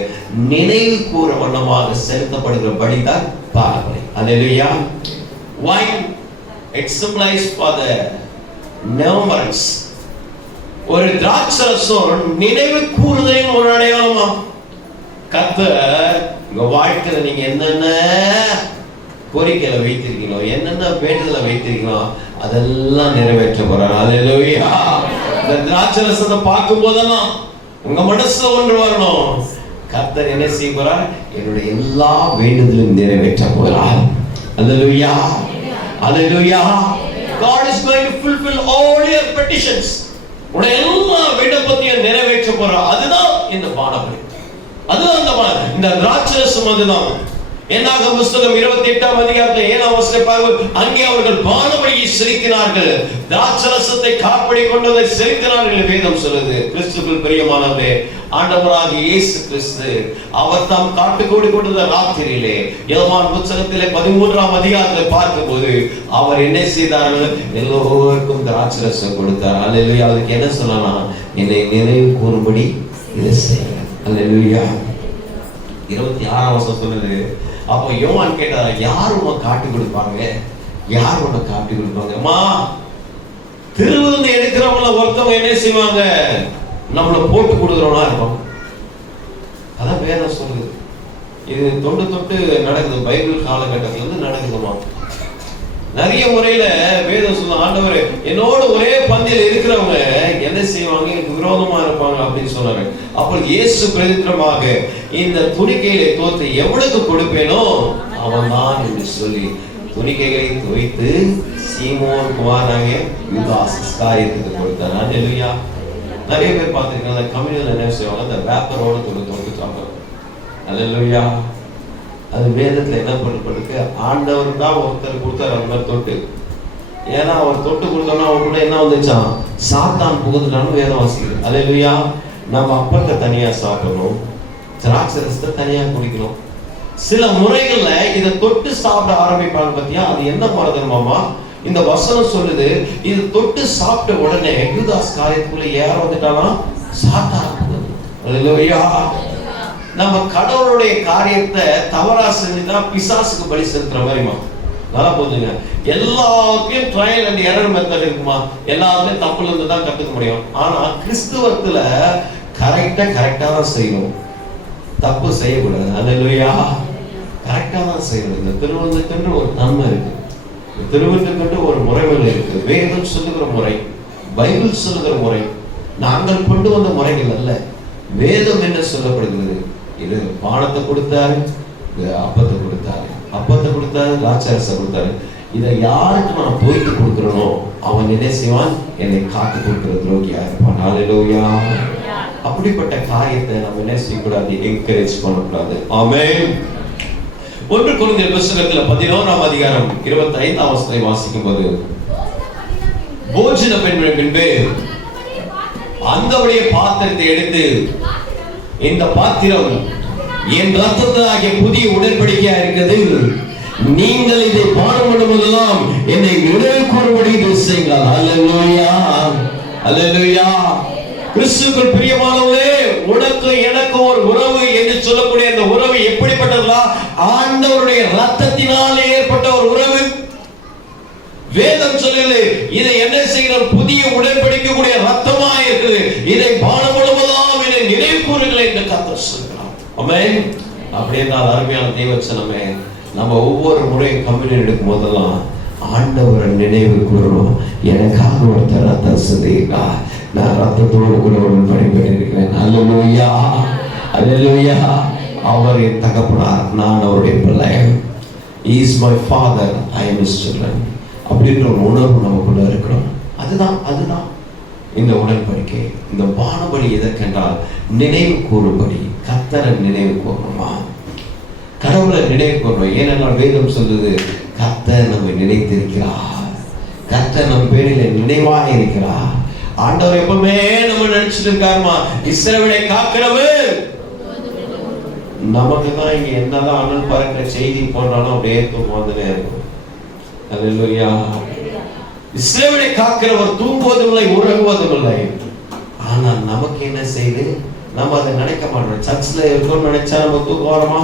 நினைவு கூற வண்ணமாக செலுத்தப்படுகிற பலிதான் பானபலி. ஹல்லேலூயா. Wine it symbolizes for the remembrance. ஒரு திராட்சரசம் நினைவு கூறுதலின் ஒரு அடையாளமா. கர்த்தர் உங்க வாழ்க்கையில நீங்க என்னென்ன கோரிக்கையில வைத்திருக்கீங்களோ, என்னென்ன வேண்டுதலை வைத்திருக்கீங்களோ அதெல்லாம் நிறைவேற்ற போறார். ஹல்லேலூயா. இந்த திராட்சரசத்தை பார்க்கும் போதெல்லாம் உங்க மனசுல ஒன்று வரணும். கர்த்தர் என்ன செய்ய போறார்? என்னுடைய எல்லா வேண்டுதலும் நிறைவேற்ற போறார். ஹல்லேலூயா, ஹல்லேலூயா. God is going to fulfill all your petitions. உடைய எல்லா விண்ணப்பத்தையும் நிறைவேற்ற போறார். அதுதான் இந்த பானபலி. அதுதான் இந்த திராட்சரசம். அதுதான் என்னாகமம் புஸ்தகம் 28ஆம் அதிகாரத்தில் 7ஆம் வசனத்தில் அங்கே அவர்கள் பானபலியை செலுத்தினார்கள், திராட்சரசத்தை காப்படி கொண்டு அதை செலுத்தினார்கள் வேதம் சொல்லுது. கிறிஸ்துவுக்குள் பிரியமானவர்களே, ஆண்டவராகிய இயேசு கிறிஸ்து அவர் தாம் காட்டுக்கோடி கொண்ட ராத்திரியிலே யோவான் புத்தகத்திலே 13ஆம் அதிகாரத்தில் பார்க்கும்போது அவர் என்ன செய்தார்கள்? எல்லோருக்கும் திராட்சரசம் கொடுத்தார். அல்லேலூயா. அதுக்கு என்ன சொல்லலாம்? என்னை நினைவு கூறும்படி இதை செய்ய. அல்லேலூயா. 26ஆம் வசனம் சொல்லுது. அப்போ யோவான் கேட்டாரா, யார் உனக்கு காட்டி கொடுப்பாங்க? யார் உனக்கு காட்டி கொடுப்பாங்க? அம்மா, திருவிருந்து எடுக்கிறவங்கள ஒருத்தவங்க என்ன செய்வாங்க? நம்மளை போட்டு கொடுக்குறவனா இருப்பாங்க. அதான் வேதம் சொல்லுது. இது தொண்டு தொட்டு நடக்குது. பைபிள் காலகட்டத்துல இருந்து நடக்குதுமா. நிறைய முறையில வேதம் சொல்ல, ஆண்டவரே என்னோட ஒரே பந்தியில் இருக்கிறவங்க என்ன செய்வாங்க? எனக்கு விரோதமா இருப்பாங்க அப்படின்னு சொன்னாரு. அப்போ இயேசு பிரதித்திரமாக இந்த துணிக்கையிலே தோத்து எவனுக்கு கொடுப்பேனோ அவன் தான் என்று சொல்லி துணிக்கைகளை துவைத்து சீமோன் குமாரனாகிய யூதாஸ் இஸ்காரியத்துக்கு கொடுத்தார். ஹல்லேலூயா. நிறைய பேர் பார்த்திருக்காங்க, கம்யூனியன்ல என்ன செய்வாங்க? அந்த வேப்பரோட தொட்டு சாப்பிடுவாங்க. ஹல்லேலூயா. அது வேதத்துல என்ன பண்ணப்பட்டிருக்கு? ஆண்டவர் தான் ஒருத்தர் கொடுத்தார் அந்த மாதிரி தொட்டு. ஏன்னா அவர் தொட்டு கொடுத்தோம்னா அவர் கூட என்ன வந்துச்சான்? சாத்தான் புகுந்துட்டான்னு வேதம் வாசிக்குது. ஹல்லேலூயா. நம்ம அப்பத்தை தனியா சாப்பிடணும், திராட்சரசத்தை தனியா குடிக்கணும். சில முறைகள்ல இதை தொட்டு சாப்பிட ஆரம்பிப்பாங்க பத்தியா? அது என்ன மறந்துடுமாமா? இந்த வசனம் சொல்லுது, இது தொட்டு சாப்பிட்ட உடனே யூதாஸ் காரியத்துக்குள்ள யார் வந்துட்டானா? சாத்தான். அல்லேலூயா. நம்ம கடவுளுடைய காரியத்தை தவறா செஞ்சுதான் பிசாசுக்கு பலி செலுத்துற மாதிரிமா. நல்லா போதுங்க. எல்லாத்தையும் ட்ரையல் அண்ட் எரர் மெத்தட் இருக்குமா? எல்லாத்தையும் தப்புல இருந்து தான் கத்துக்க முடியும். ஆனா கிறிஸ்துவத்துல கரெக்டா தான் செய்யணும், தப்பு செய்யக்கூடாது. அல்லேலூயா. கரெக்டா தான் செய்யணும். இந்த திருவந்தத்துக்கு ஒரு நன்மை இருக்கு, திருவந்தத்துக்கு ஒரு முறைகள் இருக்கு. வேதம் சொல்லுகிற முறை, பைபிள் சொல்லுகிற முறை நாங்கள் கொண்டு வந்த முறைகள் அல்ல. வேதம் என்ன சொல்லப்படுகிறது? இது பானத்தை கொடுத்தாரு, அப்பத்தை கொடுத்தாரு, திராட்சரசை கொடுத்தாரு. இதை யாருக்கு நான் போய்க்கு கொடுக்கிறனோ அவன் என்ன செய்வான்? என்னை காத்து கொடுக்கிற துரோகியா இருப்பான். அல்லேலூயா. அப்படிப்பட்ட காரியத்தை நம்ம என்ன செய்யக்கூடாது? என்கரேஜ் பண்ணக்கூடாது. ஆமென். 1 கொரிந்தியர் புத்தகத்துல 11ஆம் அதிகாரம் 25ஆம் வசனத்தை வாசிக்கும் போது, போஜன பின்பு அந்தவருடைய பாத்திரத்தை எடுத்து, இந்த பாத்திரம் என் ரத்தத்தாகிய புதிய உடன்படிக்கையா இருக்கிறது, நீங்கள் இதை பானம் பண்ணும்போதெல்லாம் என்னை நினைவு கூறும்படி செய்யுங்கள். அல்லேலூயா. அல்லேலூயா. கிறிஸ்துவுக்குள் பிரியமானவர்களே, உனக்கு எனக்கு ஒரு உறவு என்று சொல்லக்கூடிய அந்த உறவு எப்படிப்பட்டதா? ஆண்டவருடைய ரத்தத்தினாலே ஏற்பட்ட ஒரு உறவு. வேதம் சொல்லுது, இதை என்ன செய்கிறோம்? புதிய உடன்படிக்கக்கூடிய ரத்தமா இருக்குது, இதை பானம் பண்ணும்போதெல்லாம் என்னை நினைவு கூறுங்கள் என்று கர்த்தர் சொல்கிறார். ஆமென். அப்படியே தான் அருமையான தேவச்சனமே, நம்ம ஒவ்வொரு முறையும் கம்யூனியன் எடுக்கும் போதெல்லாம் ஆண்டவரை நினைவு கூறணும். எனக்காக ஒருத்தர் ரத்தம் சிந்திக்கா, நான் ரத்தத்தோடு கூட உடன்படி பண்ணியிருக்கிறேன். அல்லேலூயா. அல்லேலூயா. அவர் என் தகப்பனார், நான் அவருடைய பிள்ளை. He is my father, I am his children. அப்படின்ற ஒரு உணர்வு நமக்குள்ள இருக்கணும். அதுதான் இந்த உடன்படிக்கை. இந்த பானபலி எதற்கென்றால் நினைவு கூறும்படி. கர்த்தரை நினைவு கூறணுமா? கடவுளை நினைவு கூறணும். ஏனென்றால் வேதம் சொல்லுது, கர்த்தர் நம்மை நினைத்திருக்கிறார், கர்த்தர் நம் பேரில் நினைவாக இருக்கிறார். ஆண்டவர் எப்பவுமே நம்ம நினைச்சிட்டு இருக்காருமா. இஸ்ரவேலை காக்கிறவர். நமக்கு தான் இங்க என்னதான் அனல் பறக்கிற செய்தி போன்றாலும் அப்படியே தூக்கம் வந்துனே இருக்கும். அல்லேலூயா. இஸ்ரவேலை காக்கிறவர் தூங்குவதும் இல்லை, உறங்குவதும் இல்லை. ஆனா நமக்கு என்ன செய்யுது? நம்ம அதை நினைக்க மாட்டோம். சர்ச்ல இருக்கணும்னு நினைச்சா நம்ம தூக்கம் வரோமா?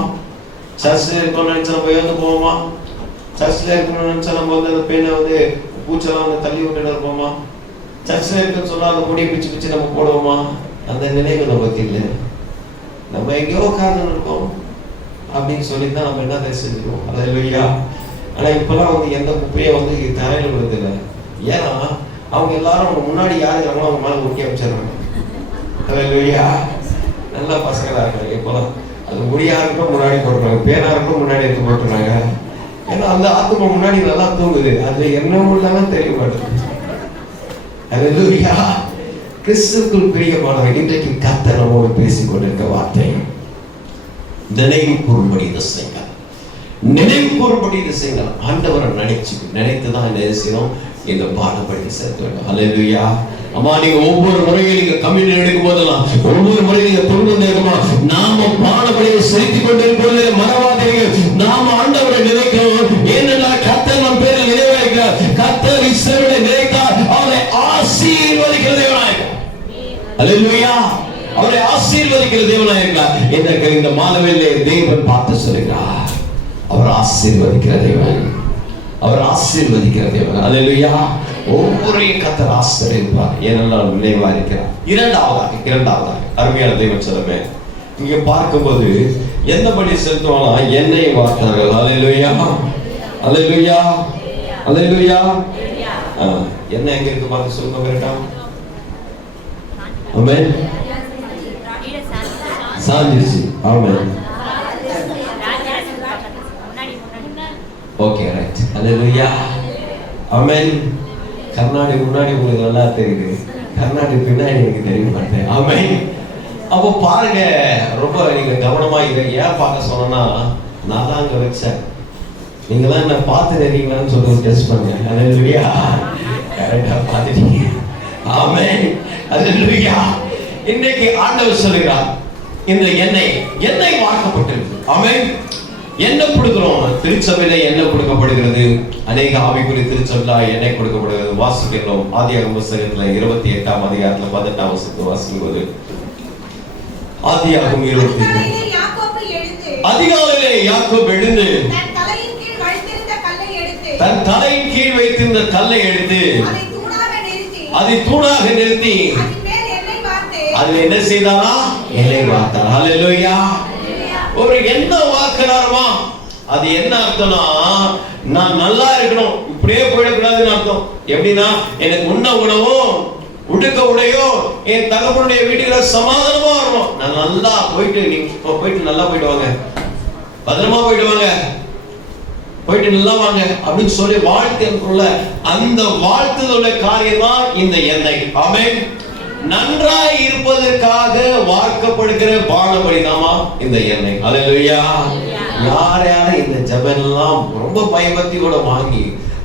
சர்ச்ல இருக்கணும்னு நினைச்சா நம்ம எழுந்து போவோமா? சர்ச்ல இருக்கணும்னு நினைச்சா நம்ம வந்து அந்த பெண்ணை வந்து பூச்செல்லாம் வந்து தள்ளி விட்டுட்டு இருப்போமா? சர்ச்ல இருக்குன்னு சொன்னா அந்த முடியை பிச்சு நம்ம போடுவோமா? அந்த நினைவு நமக்கு இல்லை. நம்ம எங்கேயோ உட்கார்ந்து இருக்கோம் அப்படின்னு சொல்லிதான் நம்ம என்ன செஞ்சுருவோம். அல்லேலூயா. ஆனா இப்பெல்லாம் வந்து எந்த குப்பையை வந்து தரையில விழுதில்லை. ஏன்னா அவங்க எல்லாரும் அவங்க முன்னாடி யாரு இருக்காங்களோ அவங்க மேல ஊட்டி அமைச்சிடுறாங்க. அல்லேலூயா. நல்லா பசங்களா இருக்காங்க இப்பெல்லாம். அது முடியா இருக்கும் முன்னாடி போட்டுறாங்க, பேனா இருக்கும் முன்னாடி எடுத்து போட்டுறாங்க. ஏன்னா அந்த ஆத்மா முன்னாடி நல்லா தூங்குது, அது என்ன உள்ளதான் தெரிய மாட்டேங்குது. அல்லேலூயா. கிறிஸ்துவுக்குள் பிரியமானவர், இன்றைக்கு கர்த்தர் நம்மோடு பேசிக் கொண்டிருக்க வார்த்தை, நினைவு கூறும்படி இதை செய்யுங்கள், நினைவு கூறும்படி இதை செய்யுங்கள். ஆண்டவரை நினைத்துதான் என்ன செய்யணும்? இந்த பாடப்படி சேர்க்க வேண்டும். அல்லேலூயா. அம்மா, நீங்க ஒவ்வொரு முறையும் நீங்க கம்யூனியன் எடுக்கும் போதெல்லாம், ஒவ்வொரு முறையும் நீங்க தொழுது இருக்குமா, நாம பாடப்படியை செலுத்திக் கொண்டிருப்பது மறவாதீங்க. நாம ஆண்டவரை நினைக்கிறோம். ஏனென்றால் கர்த்தர் நம் பேரில் நினைவாயிருக்கிறார். கர்த்தர் இஸ்ரவேலை நினைத்தார், அவரை ஆசீர்வதிக்கிற தேவனாயிருக்கிறார். அல்லேலூயா. அவரை ஆசீர்வதிக்கிற தேவனாயிருக்கிறார். இந்த மாதவிலே தேவன் பார்த்து சொல்கிறார், அவர் ஆசீர்வதிக்கிற தேவன், அவர் ஆசீர்வதிக்கிற தேவன். அல்லேலூயா. ஒவ்வொருவரையும் கர்த்தர் ஆசீர்வதிப்பார். ஏனென்றால் நினைவா இருக்கிறார். இரண்டாவதாக அருமையான தேவன் சொல்லுமே, இங்க பார்க்கும்போது எந்த படி செலுத்துவாங்க? எண்ணெய் வார்த்தார்கள். அல்லேலூயா. அல்லேலூயா. அல்லேலூயா. என்ன எங்க இருக்கு பார்த்து சொல்லுங்க. கரெக்டா? ஆமென். சாந்திச்சு. ஆமென். Okay, right. அல்லேலூயா. ஆமென். கர்நாடி முன்னாடி உங்களுக்கு நல்லா தெரியுது, கர்நாடி பின்னாடி எனக்கு தெரிய மாட்டேன். ஆமென். அப்போ பாருங்க, ரொம்ப நீங்க கவனமா இதை ஏன் பார்க்க சொன்னா, நான் தான் அங்க வச்சேன், நீங்க தான் என்ன பார்த்து தெரியுங்களான்னு சொல்லி டெஸ்ட் பண்ணுங்க. அல்லேலூயா. கரெக்டா பார்த்துட்டீங்க. ஆமென். அல்லேலூயா. இன்னைக்கு ஆண்டவர் சொல்கிறார், இந்த எண்ணெய் வார்க்கப்பட்டிருக்கு. ஆமென். என்ன கொடுக்கிறோம்? திருச்சபையில என்ன கொடுக்கப்படுகிறது? அநேக ஆவிக்குரிய திருச்சபையில என்ன கொடுக்கப்படுகிறது? வாசிக்கிறோம். ஆதியாகம புத்தகத்துல 28ஆம் அதிகாரத்துல 18ஆம் வசனத்தை வாசிக்கும்போது, ஆதியாகமம் 28 அதிகாலையிலே யாக்கோபு எழுந்து தன் தலையின் கீழ் வைத்திருந்த கல்லை எடுத்து அதை தூணாக நிறுத்தி அதில் என்ன செய்தாரா? எண்ணெய் வார்த்தார். ஹல்லேலூயா. ஒரு என்ன வாக்குறாருமா? அது என்ன அர்த்தம்னா, நான் நல்லா இருக்கணும், இப்படியே போயிடக்கூடாதுன்னு அர்த்தம். எப்படின்னா, எனக்கு உண்ண உணவோ உடுக்க உடையோ என் தகப்பனுடைய வீட்டுல சமாதானமா வரணும். நான் நல்லா போயிட்டு நல்லா போயிட்டு வாங்க, பத்திரமா போயிட்டு வாங்க, போயிட்டு நல்லா வாங்க அப்படின்னு சொல்லி வாழ்த்துள்ள அந்த வாழ்த்துதோட காரியம் தான் இந்த எண்ணெய். ஆமென். நன்றாய் இருப்பதற்காக வார்க்கப்படுகிற பானபலிதாமா இந்த எண்ணெய். ஹல்லேலூயா. யார் யார் இந்த ஜெபமெல்லாம் ரொம்ப பயபக்தியோட வாங்கி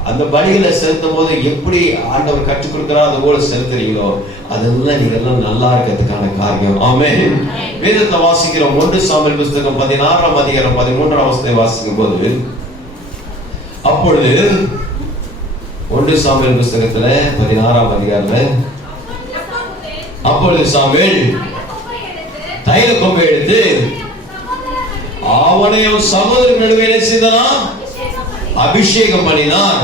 அந்த பலிகளை செலுத்தும் போது எப்படி ஆண்டவர் கற்றுக் கொடுக்கிறார் அது போல செலுத்துறீங்களோ அதெல்லாம் நீங்க எல்லாம் நல்லா இருக்கிறதுக்கான காரியம். ஆமென். வேதத்தை வாசிக்கிறோம். 1 சாமுவேல் புத்தகம் 16ஆம் அதிகாரம் 13ஆம் வசனத்தை வாசிக்கும் போது, அப்பொழுது 1 சாமுவேல் புத்தகத்துல 16ஆம் அதிகாரத்துல, அப்பொழுது சாமுவேல் தைல கொம்பை எடுத்து அவனை அவன் சகோதரன் நடுவே என்ன செய்தான்? அபிஷேகம் பண்ணினான்.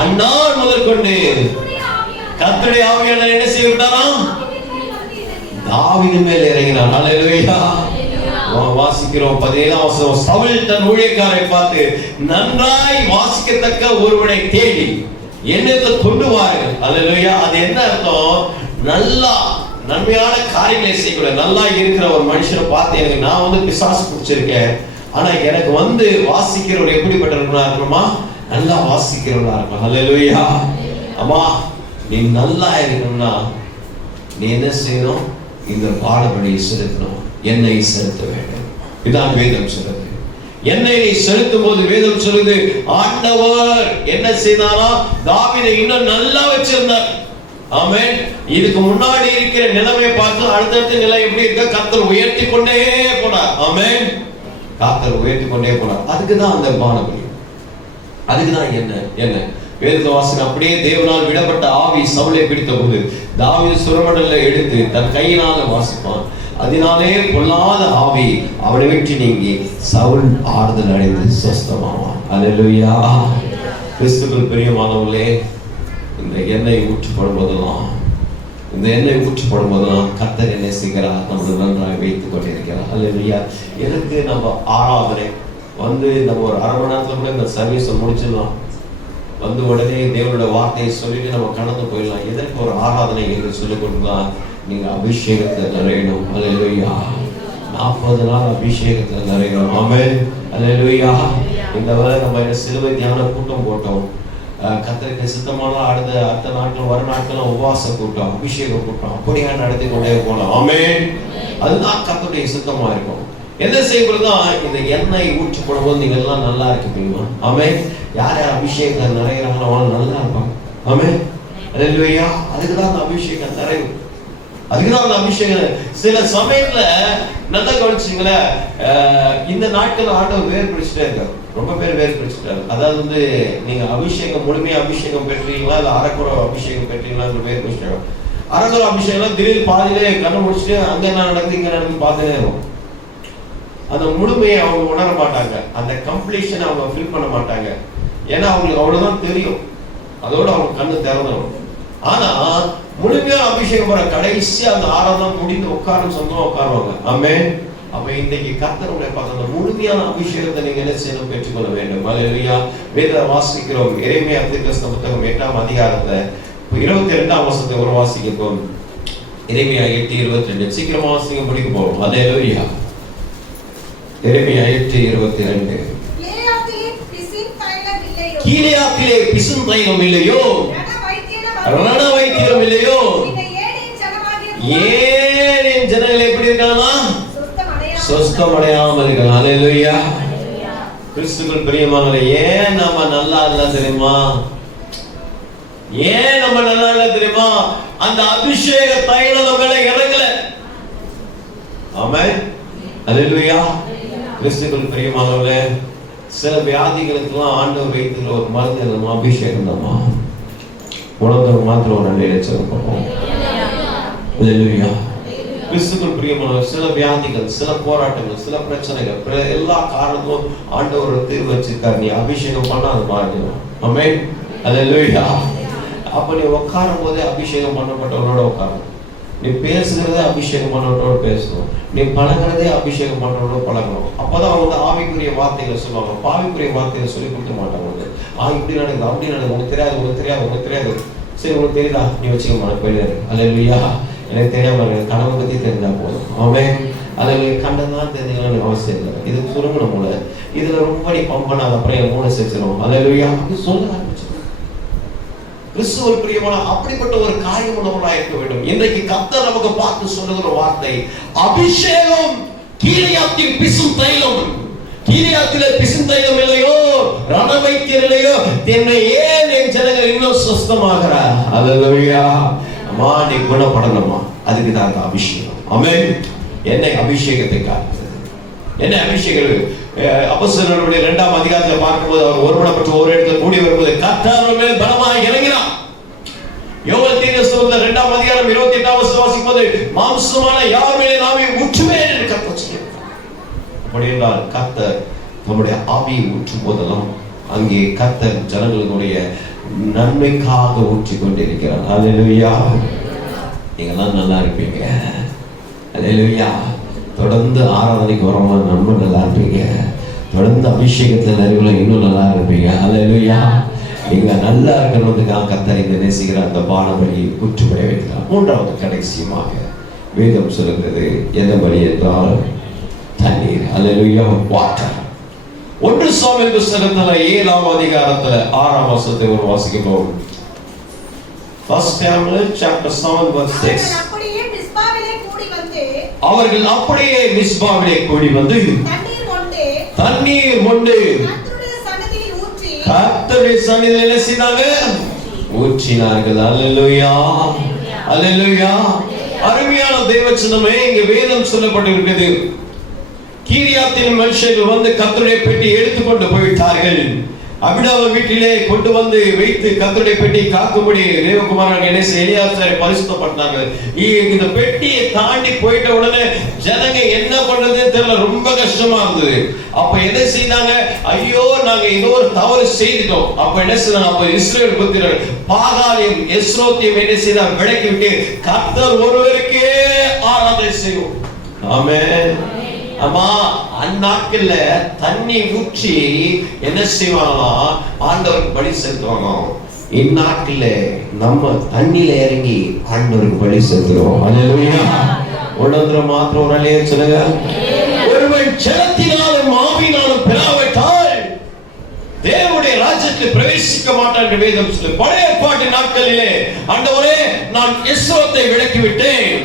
அந்நாள் முதற்கொண்டு கர்த்தருடைய ஆவியானவர் என்ன செய்து விட்டாரா? தாவீதின் மேல் இறங்கினான். ஹல்லேலூயா. வாசிக்கிறோம் 17ஆம் வசனம். சவுல் தன் ஊழியக்காரரை பார்த்து, நன்றாய் வாசிக்கத்தக்க ஒருவனை தேடி என்னத்தை கொண்டு வாருங்கள். ஹல்லேலூயா. அது என்ன அர்த்தம்? நல்லா நன்மையான காரியங்களை செய்யக்கூட நல்லா இருக்கிற ஒரு மனுஷனை பார்த்து, எனக்கு நான் பிசாசு பிடிச்சிருக்கேன், ஆனா எனக்கு வாசிக்கிறவர் எப்படிப்பட்டவர்களா இருக்கணுமா? நல்லா வாசிக்கிறவர்களா இருக்கணும். ஹல்லேலூயா. அம்மா, நீ நல்லா இருக்கணும்னா நீ என்ன செய்யணும்? இந்த பாடப்படியை செலுத்தணும், எண்ணெயை செலுத்த வேண்டும். இதான் வேதம் சொல்லுது. எண்ணெயை செலுத்தும் போது வேதம் சொல்லுது, ஆண்டவர் என்ன செய்தாரா? தாவீதை இன்னும் நல்லா வச்சிருந்தார். ஆமென். இதுக்கு முன்னாடி இருக்கிற நிலைமையை பார்த்து அடுத்தடுத்த நிலை எப்படி இருக்க கர்த்தர் உயர்த்தி கொண்டே போனார். ஆமென். கர்த்தர் உயர்த்தி கொண்டே போனார். அதுக்குதான் அந்த பானபலி, அதுக்குதான் என்ன வேதத்தை வாசனை. அப்படியே தேவனால் விடப்பட்ட ஆவி சவுலை பிடித்த போது தாவீது சுரமண்டல எடுத்து தன் கையினால வாசிப்பான். அதனாலே பொல்லாத ஆவி அவனை விட்டு நீங்கி சவுல் ஆறுதல் அடைந்து சொஸ்தமாவான். ஹல்லேலூயா. கிறிஸ்துவுக்குள் பிரியமானவர்களே, இந்த எண்ணெய் ஊற்றப்படும் போதெல்லாம் கர்த்தர் என்ன செய்கிறார்? நம்மளை நன்றாக வைத்துக் கொண்டிருக்கிறார். ஹல்லேலூயா. எதுக்கு நம்ம ஆராதனை நம்ம ஒரு அரை மணி நேரத்துல கூட இந்த சர்வீஸை முடிச்சிடலாம், உடனே தேவனோட வார்த்தையை சொல்லிட்டு நம்ம கடந்து போயிடலாம். எதற்கு ஒரு ஆராதனை என்று சொல்லிக் கொடுக்கலாம்? நீங்க அபிஷேகத்தை நிறையணும். ஹல்லேலூயா. 40 நாள் அபிஷேகத்தை நிறையணும். ஆமென். ஹல்லேலூயா. இந்த வேளை நம்ம சிலுவை தியான கூட்டம் போட்டோம். கர்த்தருக்கு சித்தமான அடுத்த நாட்கள் வர நாட்கள் உபவாச கூட்டம், அபிஷேக கூட்டம் அப்படியே நடத்தி கொண்டே போகலாம். ஆமென். அதுதான் கர்த்தருடைய சித்தமா இருக்கும். என்ன செய்யப்படுதான்? இந்த எண்ணெய் ஊற்றப்படும் போது நீங்க எல்லாம் நல்லா இருக்கீங்களா? ஆமென். யார் யார் அபிஷேகம் நிறையறாங்களோ அவங்க நல்லா இருப்பாங்க. ஆமென். ஹல்லேலூயா. அதுக்குதான் அந்த அபிஷேகம் நிறைவு, அதுக்குதான் அந்த அபிஷேகம். சில சமயத்துல நல்லா கவனிச்சிங்களேன், இந்த நாட்கள் ஆண்டவர் வேறு பிடிச்சிட்டே இருக்காரு. ரொம்ப பேர் வேறு பிடிச்சிட்டாரு. அதாவது நீங்க அபிஷேகம் முழுமையா அபிஷேகம் பெற்றீங்களா இல்ல அரைக்குறை அபிஷேகம் பெற்றீங்களா வேறு பிடிச்சிட்டாங்க. அரைக்குறை அபிஷேகம் திடீர் பாதியிலே கண்ணை முடிச்சுட்டு அங்க என்ன நடக்குது இங்க நடக்குது பார்த்துட்டே இருக்கும். அந்த முழுமையை அவங்க உணர மாட்டாங்க, அந்த கம்ப்ளீஷன் அவங்க ஃபில் பண்ண மாட்டாங்க. ஏன்னா அவங்களுக்கு அவ்வளவுதான் தெரியும், அதோட அவங்க கண்ணு திறந்துடும். ஆனா முழுமையான அபிஷேகம் வர கடைசி அந்த ஆராதனை முடிந்து உட்காரும் சொந்தமா உட்காருவாங்க. ஆமென். அப்ப இன்னைக்கு கர்த்தருடைய பார்த்த முழுமையான அபிஷேகத்தை நீங்க என்ன செய்யணும்? பெற்றுக்கொள்ள வேண்டும். ஹல்லேலூயா. வேத வாசிக்கிறோம். எரேமியா தீர்க்கதரிசன புத்தகம் 8ஆம் அதிகாரத்தை 22ஆம் வசனத்தை ஒரு வாசிக்கிறோம். எரேமியா 8:22. சீக்கிரமா வாசிங்க, முடிக்க போறோம். ஹல்லேலூயா. எரேமியா 8:22. கீலேயாத்திலே பிசும் தைலம் இல்லையோ, ரண வைத்தியம் இல்லையோ, ஏன் ஜனங்கள் எப்படி இருக்காங்களா? சொஸ்தம் அடையாமல் இருக்காங்க. ஹல்லேலூயா. கிறிஸ்துவுக்குள் பிரியமானவர்களே, ஏன் நம்ம நல்லா இல்ல தெரியுமா? ஏன் நம்ம நல்லா இல்ல தெரியுமா? அந்த அபிஷேக தைலம் மேல இறங்கல. ஆமென். ஹல்லேலூயா. கிறிஸ்துவுக்குள் பிரியமானவர்களே, சில வியாதிகளுக்கெல்லாம் ஆண்டவர் வைத்துள்ள ஒரு மருந்து என்னமா? அபிஷேகம் தான்மா. உணர்ந்தவர் மாத்திரம் ஒரு 2 லட்சம் பார்ப்போம். அல்லேலூயா. கிறிஸ்துவுக்குள் பிரியமானவர்களே, சில வியாதிகள், சில போராட்டங்கள், சில பிரச்சனைகள், எல்லா காரணமும் ஆண்டவர் தீர்வு வச்சிருக்காரு. நீ அபிஷேகம் பண்ணா அது மாறிடும். ஆமென். அல்லேலூயா. அப்ப நீ உட்காரும் போதே அபிஷேகம் பண்ணப்பட்டவரோட உட்காரணும். நீ பேசுகிறதே அபிஷேகம் பண்ணவரோட பேசணும். நீ பழகிறதே அபிஷேகம் பண்ணவரோட பழகணும். அப்பதான் அவங்க ஆவிக்குரிய வார்த்தைகளை சொல்லுவாங்க. பாவிக்குரிய வார்த்தைகளை சொல்லி கொடுக்க மாட்டாங்க. இப்படி நடக்குது, அப்படி நடக்குது, உனக்கு தெரியாது, உனக்கு தெரியாது, உனக்கு தெரியாது. சரி, உனக்கு தெரியுதா? நீ வச்சுக்க போயிடாரு. அல்லேலூயா. எனக்கு தெரியாம கனவை பத்தி தெரிஞ்சா போதும். ஆமென். அதில் கண்டதான் தெரிஞ்சுக்கணும்னு அவசியம் இல்லை. இது சுருங்கணும் மூளை. இதுல ரொம்ப நீ பம்ப் பண்ணாத, அப்புறம் என் மூளை செஞ்சிடும். அல்லேலூயா. இது சொல்ல ஆரம்பிச்சு கிறிஸ்துவுக்குள் பிரியமான அப்படிப்பட்ட ஒரு காரியம் உள்ளவர்களாக இருக்க வேண்டும். இன்றைக்கு கர்த்தர் நமக்கு பார்த்து சொல்லுகிற வார்த்தை, அபிஷேகம் கீலேயாத்தின் பிசும் தைலம். கீலேயாத்திலே பிசும் தைலம் இல்லையோ, ரணவைத்தியர் இல்லையோ, என்னை ஏன் என் ஜனங்கள் இன்னும் சுஸ்தமாகிறா? அல்லேலூயா. அம்மா, நீ குணப்படணுமா? அதுக்கு தான் அந்த அபிஷேகம். ஆமென். என்னை அபிஷேகத்தை காட்டுகிறது. என்ன அபிஷேகம்? அப்போஸ்தலர்களுடைய 2ஆம் அதிகாரத்தில் பார்க்கும்போது அவர் ஒருமனப்பட்டு ஒரு இடத்துல கூடி வரும்போது கர்த்தர் மேல் பலமாய் இறங்கினார். யோவேல் தீர்க்கதரிசி 2ஆம் அதிகாரம் 28ஆம் வசனம் வாசிக்கும்போது, மாம்சமான யார் மேலே ஆவி ஊற்றுவேன் என்று கர்த்தர் சொல்கிறார். அப்படி என்றால் கர்த்தர் நம்முடைய ஆவியை ஊற்றும் போதெல்லாம் அங்கே கர்த்தர் ஜனங்களுடைய நன்மைக்காக ஊற்றி கொண்டிருக்கிறார். அல்லேலூயா. நீங்கெல்லாம் நல்லா இருப்பீங்க. அல்லேலூயா. தொடர்ந்து ஆராதனைக்கு வரமா ரொம்ப நல்லா இருப்பீங்க. தொடர்ந்து அபிஷேகத்தில் நிறைவுல இன்னும் நல்லா இருப்பீங்க. அல்லேலூயா. நீங்க நல்லா இருக்கணுன்றதுக்காக கர்த்தர் இந்த நேசிக்கிற அந்த பானபலி ஊற்றுபட வைக்கிறார். 3வது கடைசியமாக வேதம் சொல்லுகிறது எந்த பலி என்றால் தண்ணீர். அல்லேலூயா. வாட்டர். 1 சாமுவேல் புத்தகத்துல 7ஆம் அதிகாரத்துல 6ஆம் வசனத்தை ஒரு வாசிக்கிறோம். 1 Samuel chapter 7 verse 6. அவர்கள் அப்படியே மிஸ்பாவிலே கூடி வந்து தண்ணீர் மொண்டு கர்த்தருடைய சந்நிதியில் என்ன செய்தாங்க? ஊற்றினார்கள். அல்லேலூயா. அல்லேலூயா. அருமையான தேவச்சனமே, இங்க வேதம் சொல்லப்பட்டிருக்கிறது. கீரியாத்தின் மனுஷர்கள் வந்து கர்த்தருடைய பெட்டி எடுத்துக்கொண்டு போய்விட்டார்கள். அபிடாவ வீட்டிலே கொண்டு வந்து வைத்து கர்த்தருடைய பெட்டி காக்கும்படி தேவகுமாரன் எலியாசாரை பரிசுத்தப்படுத்தாங்க. இந்த பெட்டியை தாண்டி போயிட்ட உடனே ஜனங்க என்ன பண்றதுன்னு தெரியல, ரொம்ப கஷ்டமா இருந்தது. அப்ப என்ன செய்தாங்க? ஐயோ, நாங்க ஏதோ ஒரு தவறு செய்துட்டோம். அப்ப என்ன செய்தாங்க? அப்ப இஸ்ரவேல் புத்திரர் பாகாலையும் எஸ்ரோத்தையும் என்ன செய்தார்? விலக்கி விட்டு கர்த்தர் ஒருவருக்கே ஆராதனை செய்வோம். ஆமென். அம்மா, அந்நாட்கள்ல தண்ணி ஊற்றி என்ன செய்வாங்களா? ஆண்டவருக்கு பலி செலுத்துவாங்க. இந்நாட்கள்ல நம்ம தண்ணியில இறங்கி ஆண்டவருக்கு பலி செலுத்துறோம். அல்லேலூயா. உணர்ந்துற மாத்திரம் ஒரு அலைய சொல்லுங்க. ஒருவன் ஜலத்தினாலும் ஆவியினாலும் பிராவிட்டால் தேவனுடைய ராஜ்யத்தில் பிரவேசிக்க மாட்டான் என்று வேதம் சொல்லு. பழைய ஏற்பாட்டு நாட்களிலே ஆண்டவரே, நான் எஸ்ரோத்தை விலக்கி விட்டேன்,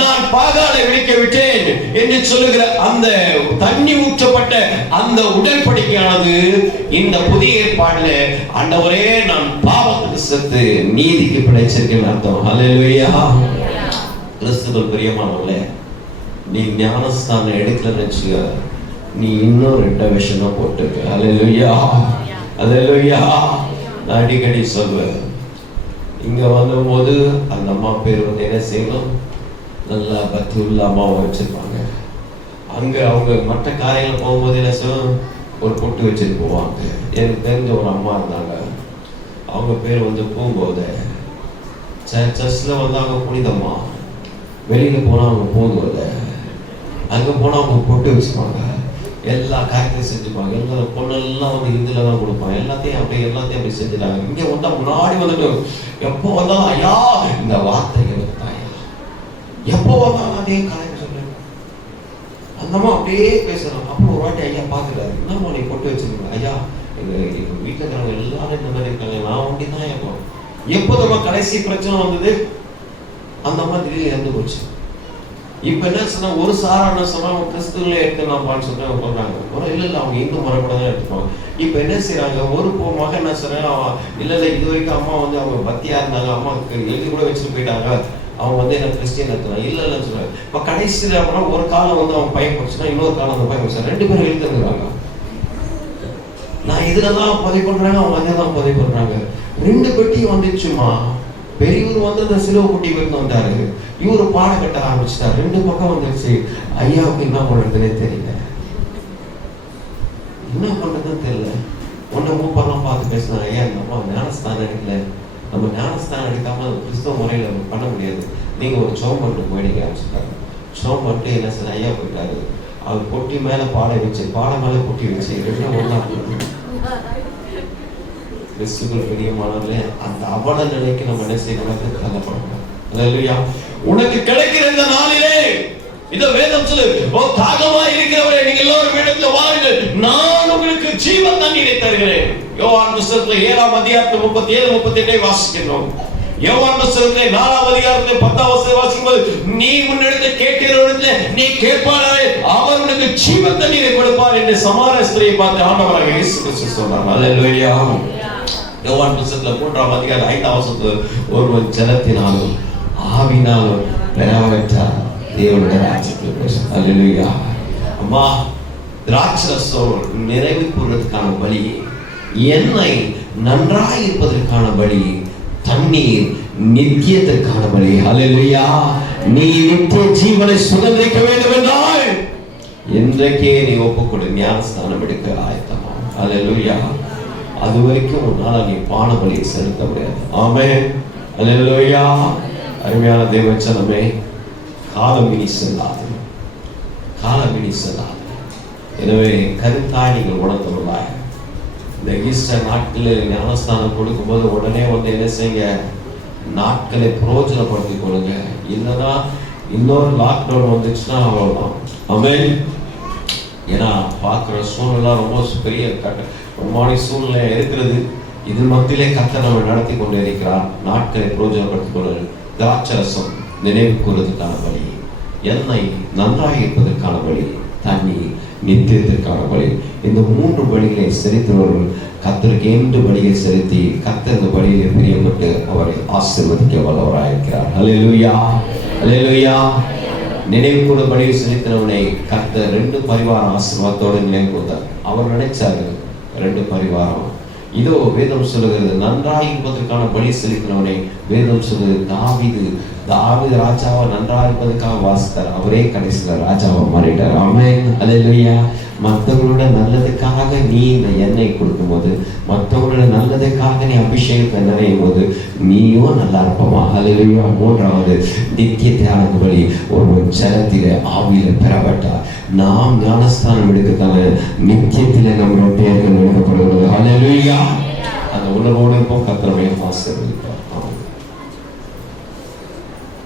நான் பாகாலை விழிக்க விட்டேன் என்று சொல்லுகிற அந்த தண்ணி ஊற்றப்பட்ட அந்த உடன்படிக்கையானது இந்த புதிய ஏற்பாடுல ஆண்டவரே, நான் பாவத்துக்கு செத்து நீதிக்கு பிழைச்சிருக்கேன் அர்த்தம். அல்லேலூயா. கிறிஸ்துவுக்குள் பிரியமானவர்களே, நீ ஞானஸ்தானம் எடுக்கலன்னு வச்சுக்க, நீ இன்னும் 2 விஷயம் போட்டுருக்க. அல்லேலூயா. அல்லேலூயா. நான் அடிக்கடி சொல்வேன், இங்க வந்தபோது அந்த அம்மா பேர் வந்து என்ன செய்யணும்? நல்லா பக்தியுள்ள அம்மாவை வச்சிருப்பாங்க. அங்க அவங்க மற்ற காரியங்கள் போகும்போது என்ன செய்வோம்? ஒரு பொட்டு வச்சுட்டு போவாங்க. எனக்கு தெரிஞ்ச ஒரு அம்மா இருந்தாங்க. அவங்க பேர் வந்து பூங்கோதை. சர்ச்சில் வந்து அவங்க புனிதம்மா. வெளியில போனா அவங்க பூங்கோதை. அங்க போனா அவங்க பொட்டு வச்சுப்பாங்க. எல்லா காரியத்தையும் செஞ்சுப்பாங்க. எல்லா பொண்ணெல்லாம் வந்து இந்துல தான் கொடுப்பாங்க. எல்லாத்தையும் அப்படி செஞ்சுட்டாங்க. இங்க வந்தா முன்னாடி வந்துட்டு எப்போ வந்தாலும் ஐயா இந்த வார்த்தை எனக்கு தாயா, எப்போ வந்தாலும் அதே காரியம் சொல்றேன். அந்தம்மா அப்படியே பேசுறான். அப்புறம் ஒரு வாட்டி ஐயா பாக்குறாரு, என்னம்மா நீ பொட்டு வச்சிருக்கீங்க? ஐயா, எங்க வீட்டுல இருக்கிறவங்க எல்லாரும் இந்த மாதிரி இருக்காங்க, நான் ஒண்டி தான் எப்போதம்மா கடைசி பிரச்சனை வந்தது, அந்த அம்மா திடீர்னு இறந்து போச்சு. இப்ப என்ன சொன்னா, ஒரு சாரான சொன்னா கிறிஸ்துவங்களே எடுத்துக்கலாம்ப்பான்னு சொல்லிட்டு சொல்றாங்க. இல்ல அவங்க இந்து மரபுல தான் எடுத்துப்பாங்க. இப்ப என்ன செய்யறாங்க, ஒரு மகன் என்ன சொன்னா, இல்ல இது வரைக்கும் அம்மா வந்து அவங்க பக்தியா இருந்தாங்க, அம்மாவுக்கு எழுதி கூட வச்சுட்டு போயிட்டாங்க. அவன் என்ன கிறிஸ்டியன் எடுத்தான் இல்லைன்னு சொல்றாரு. இப்போ கடைசியில் அப்படின்னா ஒரு காலம் அவன் பையன் போச்சுன்னா இன்னொரு காலம் அந்த பையன் போச்சு, 2 பேரும் எழுதுறாங்க. நான் இதுலதான் பதிவு பண்றாங்க, அவங்க அதெல்லாம் பதிவு பண்றாங்க. 2 பெட்டி வந்துச்சுமா. பெரியவர் அந்த சிலுவை குட்டி விருந்து வந்தாரு, இவரு பாட கட்ட ஆரம்பிச்சுட்டார். 2 பக்கம் வந்துருச்சு. ஐயாவுக்கு என்ன பண்றதுன்னே தெரியல, என்ன பண்றதுன்னு தெரியல. ஒன்றை மூப்பெல்லாம் பார்த்து பேசினாங்க, ஐயா நம்ம ஞானஸ்தானம் எடுக்கல, நம்ம ஞானஸ்தானம் எடுக்காம கிறிஸ்தவ முறையில் பண்ண முடியாது, நீங்க ஒரு சோம் பண்ணிட்டு போயிடுங்க ஆரம்பிச்சுட்டாங்க. சோம் பண்ணிட்டு என்ன சார் ஐயா போயிட்டாரு. அவர் பொட்டி மேல பாடை வச்சு, பாடை மேல பொட்டி வச்சு 2 ஒண்ணா கிறிஸ்துக்குள் பிரியமானவர்களே, அந்த அவல நிலைக்கு நம்ம என்ன செய்யணும், கலப்படணும். அல்லேலூயா. உனக்கு கிடைக்கிற இந்த நாளிலே இந்த வேதம் சொல்லு, ஓ தாகமா இருக்கிறவரே நீங்கள் எல்லோரும் இடத்துல வாருங்கள், நான் உங்களுக்கு ஜீவ தண்ணீரை தருகிறேன். யோவான் புத்தகத்துல 7ஆம் அதிகாரத்துல 37-38 வாசிக்கிறோம். யோவான் புத்தகத்துல 4ஆம் அதிகாரத்துல 10ஆம் வசனத்தை வாசிக்கும்போது, நீ முன்னெடுத்து கேட்கிறவரிடத்துல நீ கேட்பாரே, அவர் உனக்கு ஜீவ தண்ணீரை கொடுப்பார் என்று சமாரிய ஸ்திரியை பார்த்து ஆண்டவராக இயேசு கிறிஸ்து சொன்னார். அல்லேலூயா. யோவான் புத்தகத்துல 3ஆம் அதிகாரம் 5ஆம் வசனத்துல, ஒருவன் ஜலத்தினாலும் ஆவினாலும் பெறப்பட்டார் தேவனுடைய ராஜ்யத்தில். அல்லேலூயா. அம்மா, திராட்சரசம் நிறைவு கூறுவதற்கான பலி, எண்ணெய் நன்றாய் இருப்பதற்கான பலி, தண்ணீர் நித்தியத்திற்கான பலி. அல்லேலூயா. நீ நித்திய ஜீவனை சுதந்திரிக்க வேண்டும் என்றால் இன்றைக்கே நீ ஒப்புக்கொடு, ஞானஸ்தானம் எடுக்க ஆயத்தமா. அல்லேலூயா. அது வரைக்கும் உன்னால நீ பான பலியை செலுத்த முடியாது. ஆமென். அல்லேலூயா. அருமையான தேவச்சனமே, காலம் இனி செல்லாது, காலம் இனி செல்லாது. எனவே கருத்தாய் நீங்கள் உணர்ந்துள்ளாய். இந்த ஈஸ்டர் நாட்களில் ஞானஸ்தானம் கொடுக்கும்போது உடனே என்ன செய்யுங்க, நாட்களை பிரயோஜனப்படுத்திக் கொள்ளுங்க. இல்லைன்னா இன்னொரு லாக்டவுன் வந்துச்சுன்னா அவ்வளவுதான். ஆமென். ஏன்னா பார்க்குற சூழ்நிலை ரொம்ப பெரிய ரொம்பமான சூழ்நிலை இருக்கிறது. இது மத்தியிலே கர்த்தர் நம்ம நடத்தி கொண்டு இருக்கிறார். நாட்களை பிரயோஜனப்படுத்திக் கொள்ளுங்கள். திராட்சரசம் நினைவு கூறுவதற்கான வழி, எண்ணெய் நன்றாக இருப்பதற்கான வழி, தண்ணீர் நித்தியத்திற்கான வழி. இந்த 3 வழிகளை செலுத்துபவர்கள் கர்த்தருக்கு என்று வழியை செலுத்தி கர்த்தர் இந்த வழியை பிரியப்பட்டு அவரை ஆசீர்வதிக்க வல்லவராயிருக்கிறார். அல்லேலூயா. அல்லேலூயா. நினைவு கூட வழியை செலுத்தினவனை கர்த்தர் 2 பரிவாரம் ஆசீர்வாதத்தோடு நினைவு கூர்ந்தார். அவர் நினைச்சாரு 2 பரிவாரம். இதோ வேதம் சொல்லுகிறது, நன்றாய் இருப்பதற்கான பலி செலுத்தினவனை வேதம் சொல்லுகிறது, தாவீது ராஜாவை நன்றாக இருப்பதற்காக வாசித்தார். அவரே கடைசியில் ராஜாவை மாறிட்டார். ஆமென். அல்லேலூயா. மற்றவங்களோட நல்லதுக்காக நீ இந்த எண்ணெய் கொடுக்கும் போது, மற்றவங்களோட நல்லதுக்காக நீ அபிஷேகத்தை நிறையும் போது நீயும் நல்லா இருப்பமா. அல்லேலூயா. 3வது நித்திய தியானத்து வழி, ஒரு ஜலத்திலே ஆவியில பெறப்பட்டார். நாம் ஞானஸ்தானம் எடுக்கத்தான நித்தியத்திலே நம்முடைய பெயர்கள் எடுக்கப்படுகிறது. அல்லேலூயா. அந்த உணர்வோடு இருப்போம். கர்த்தரை ஆசீர்வதிப்பார்.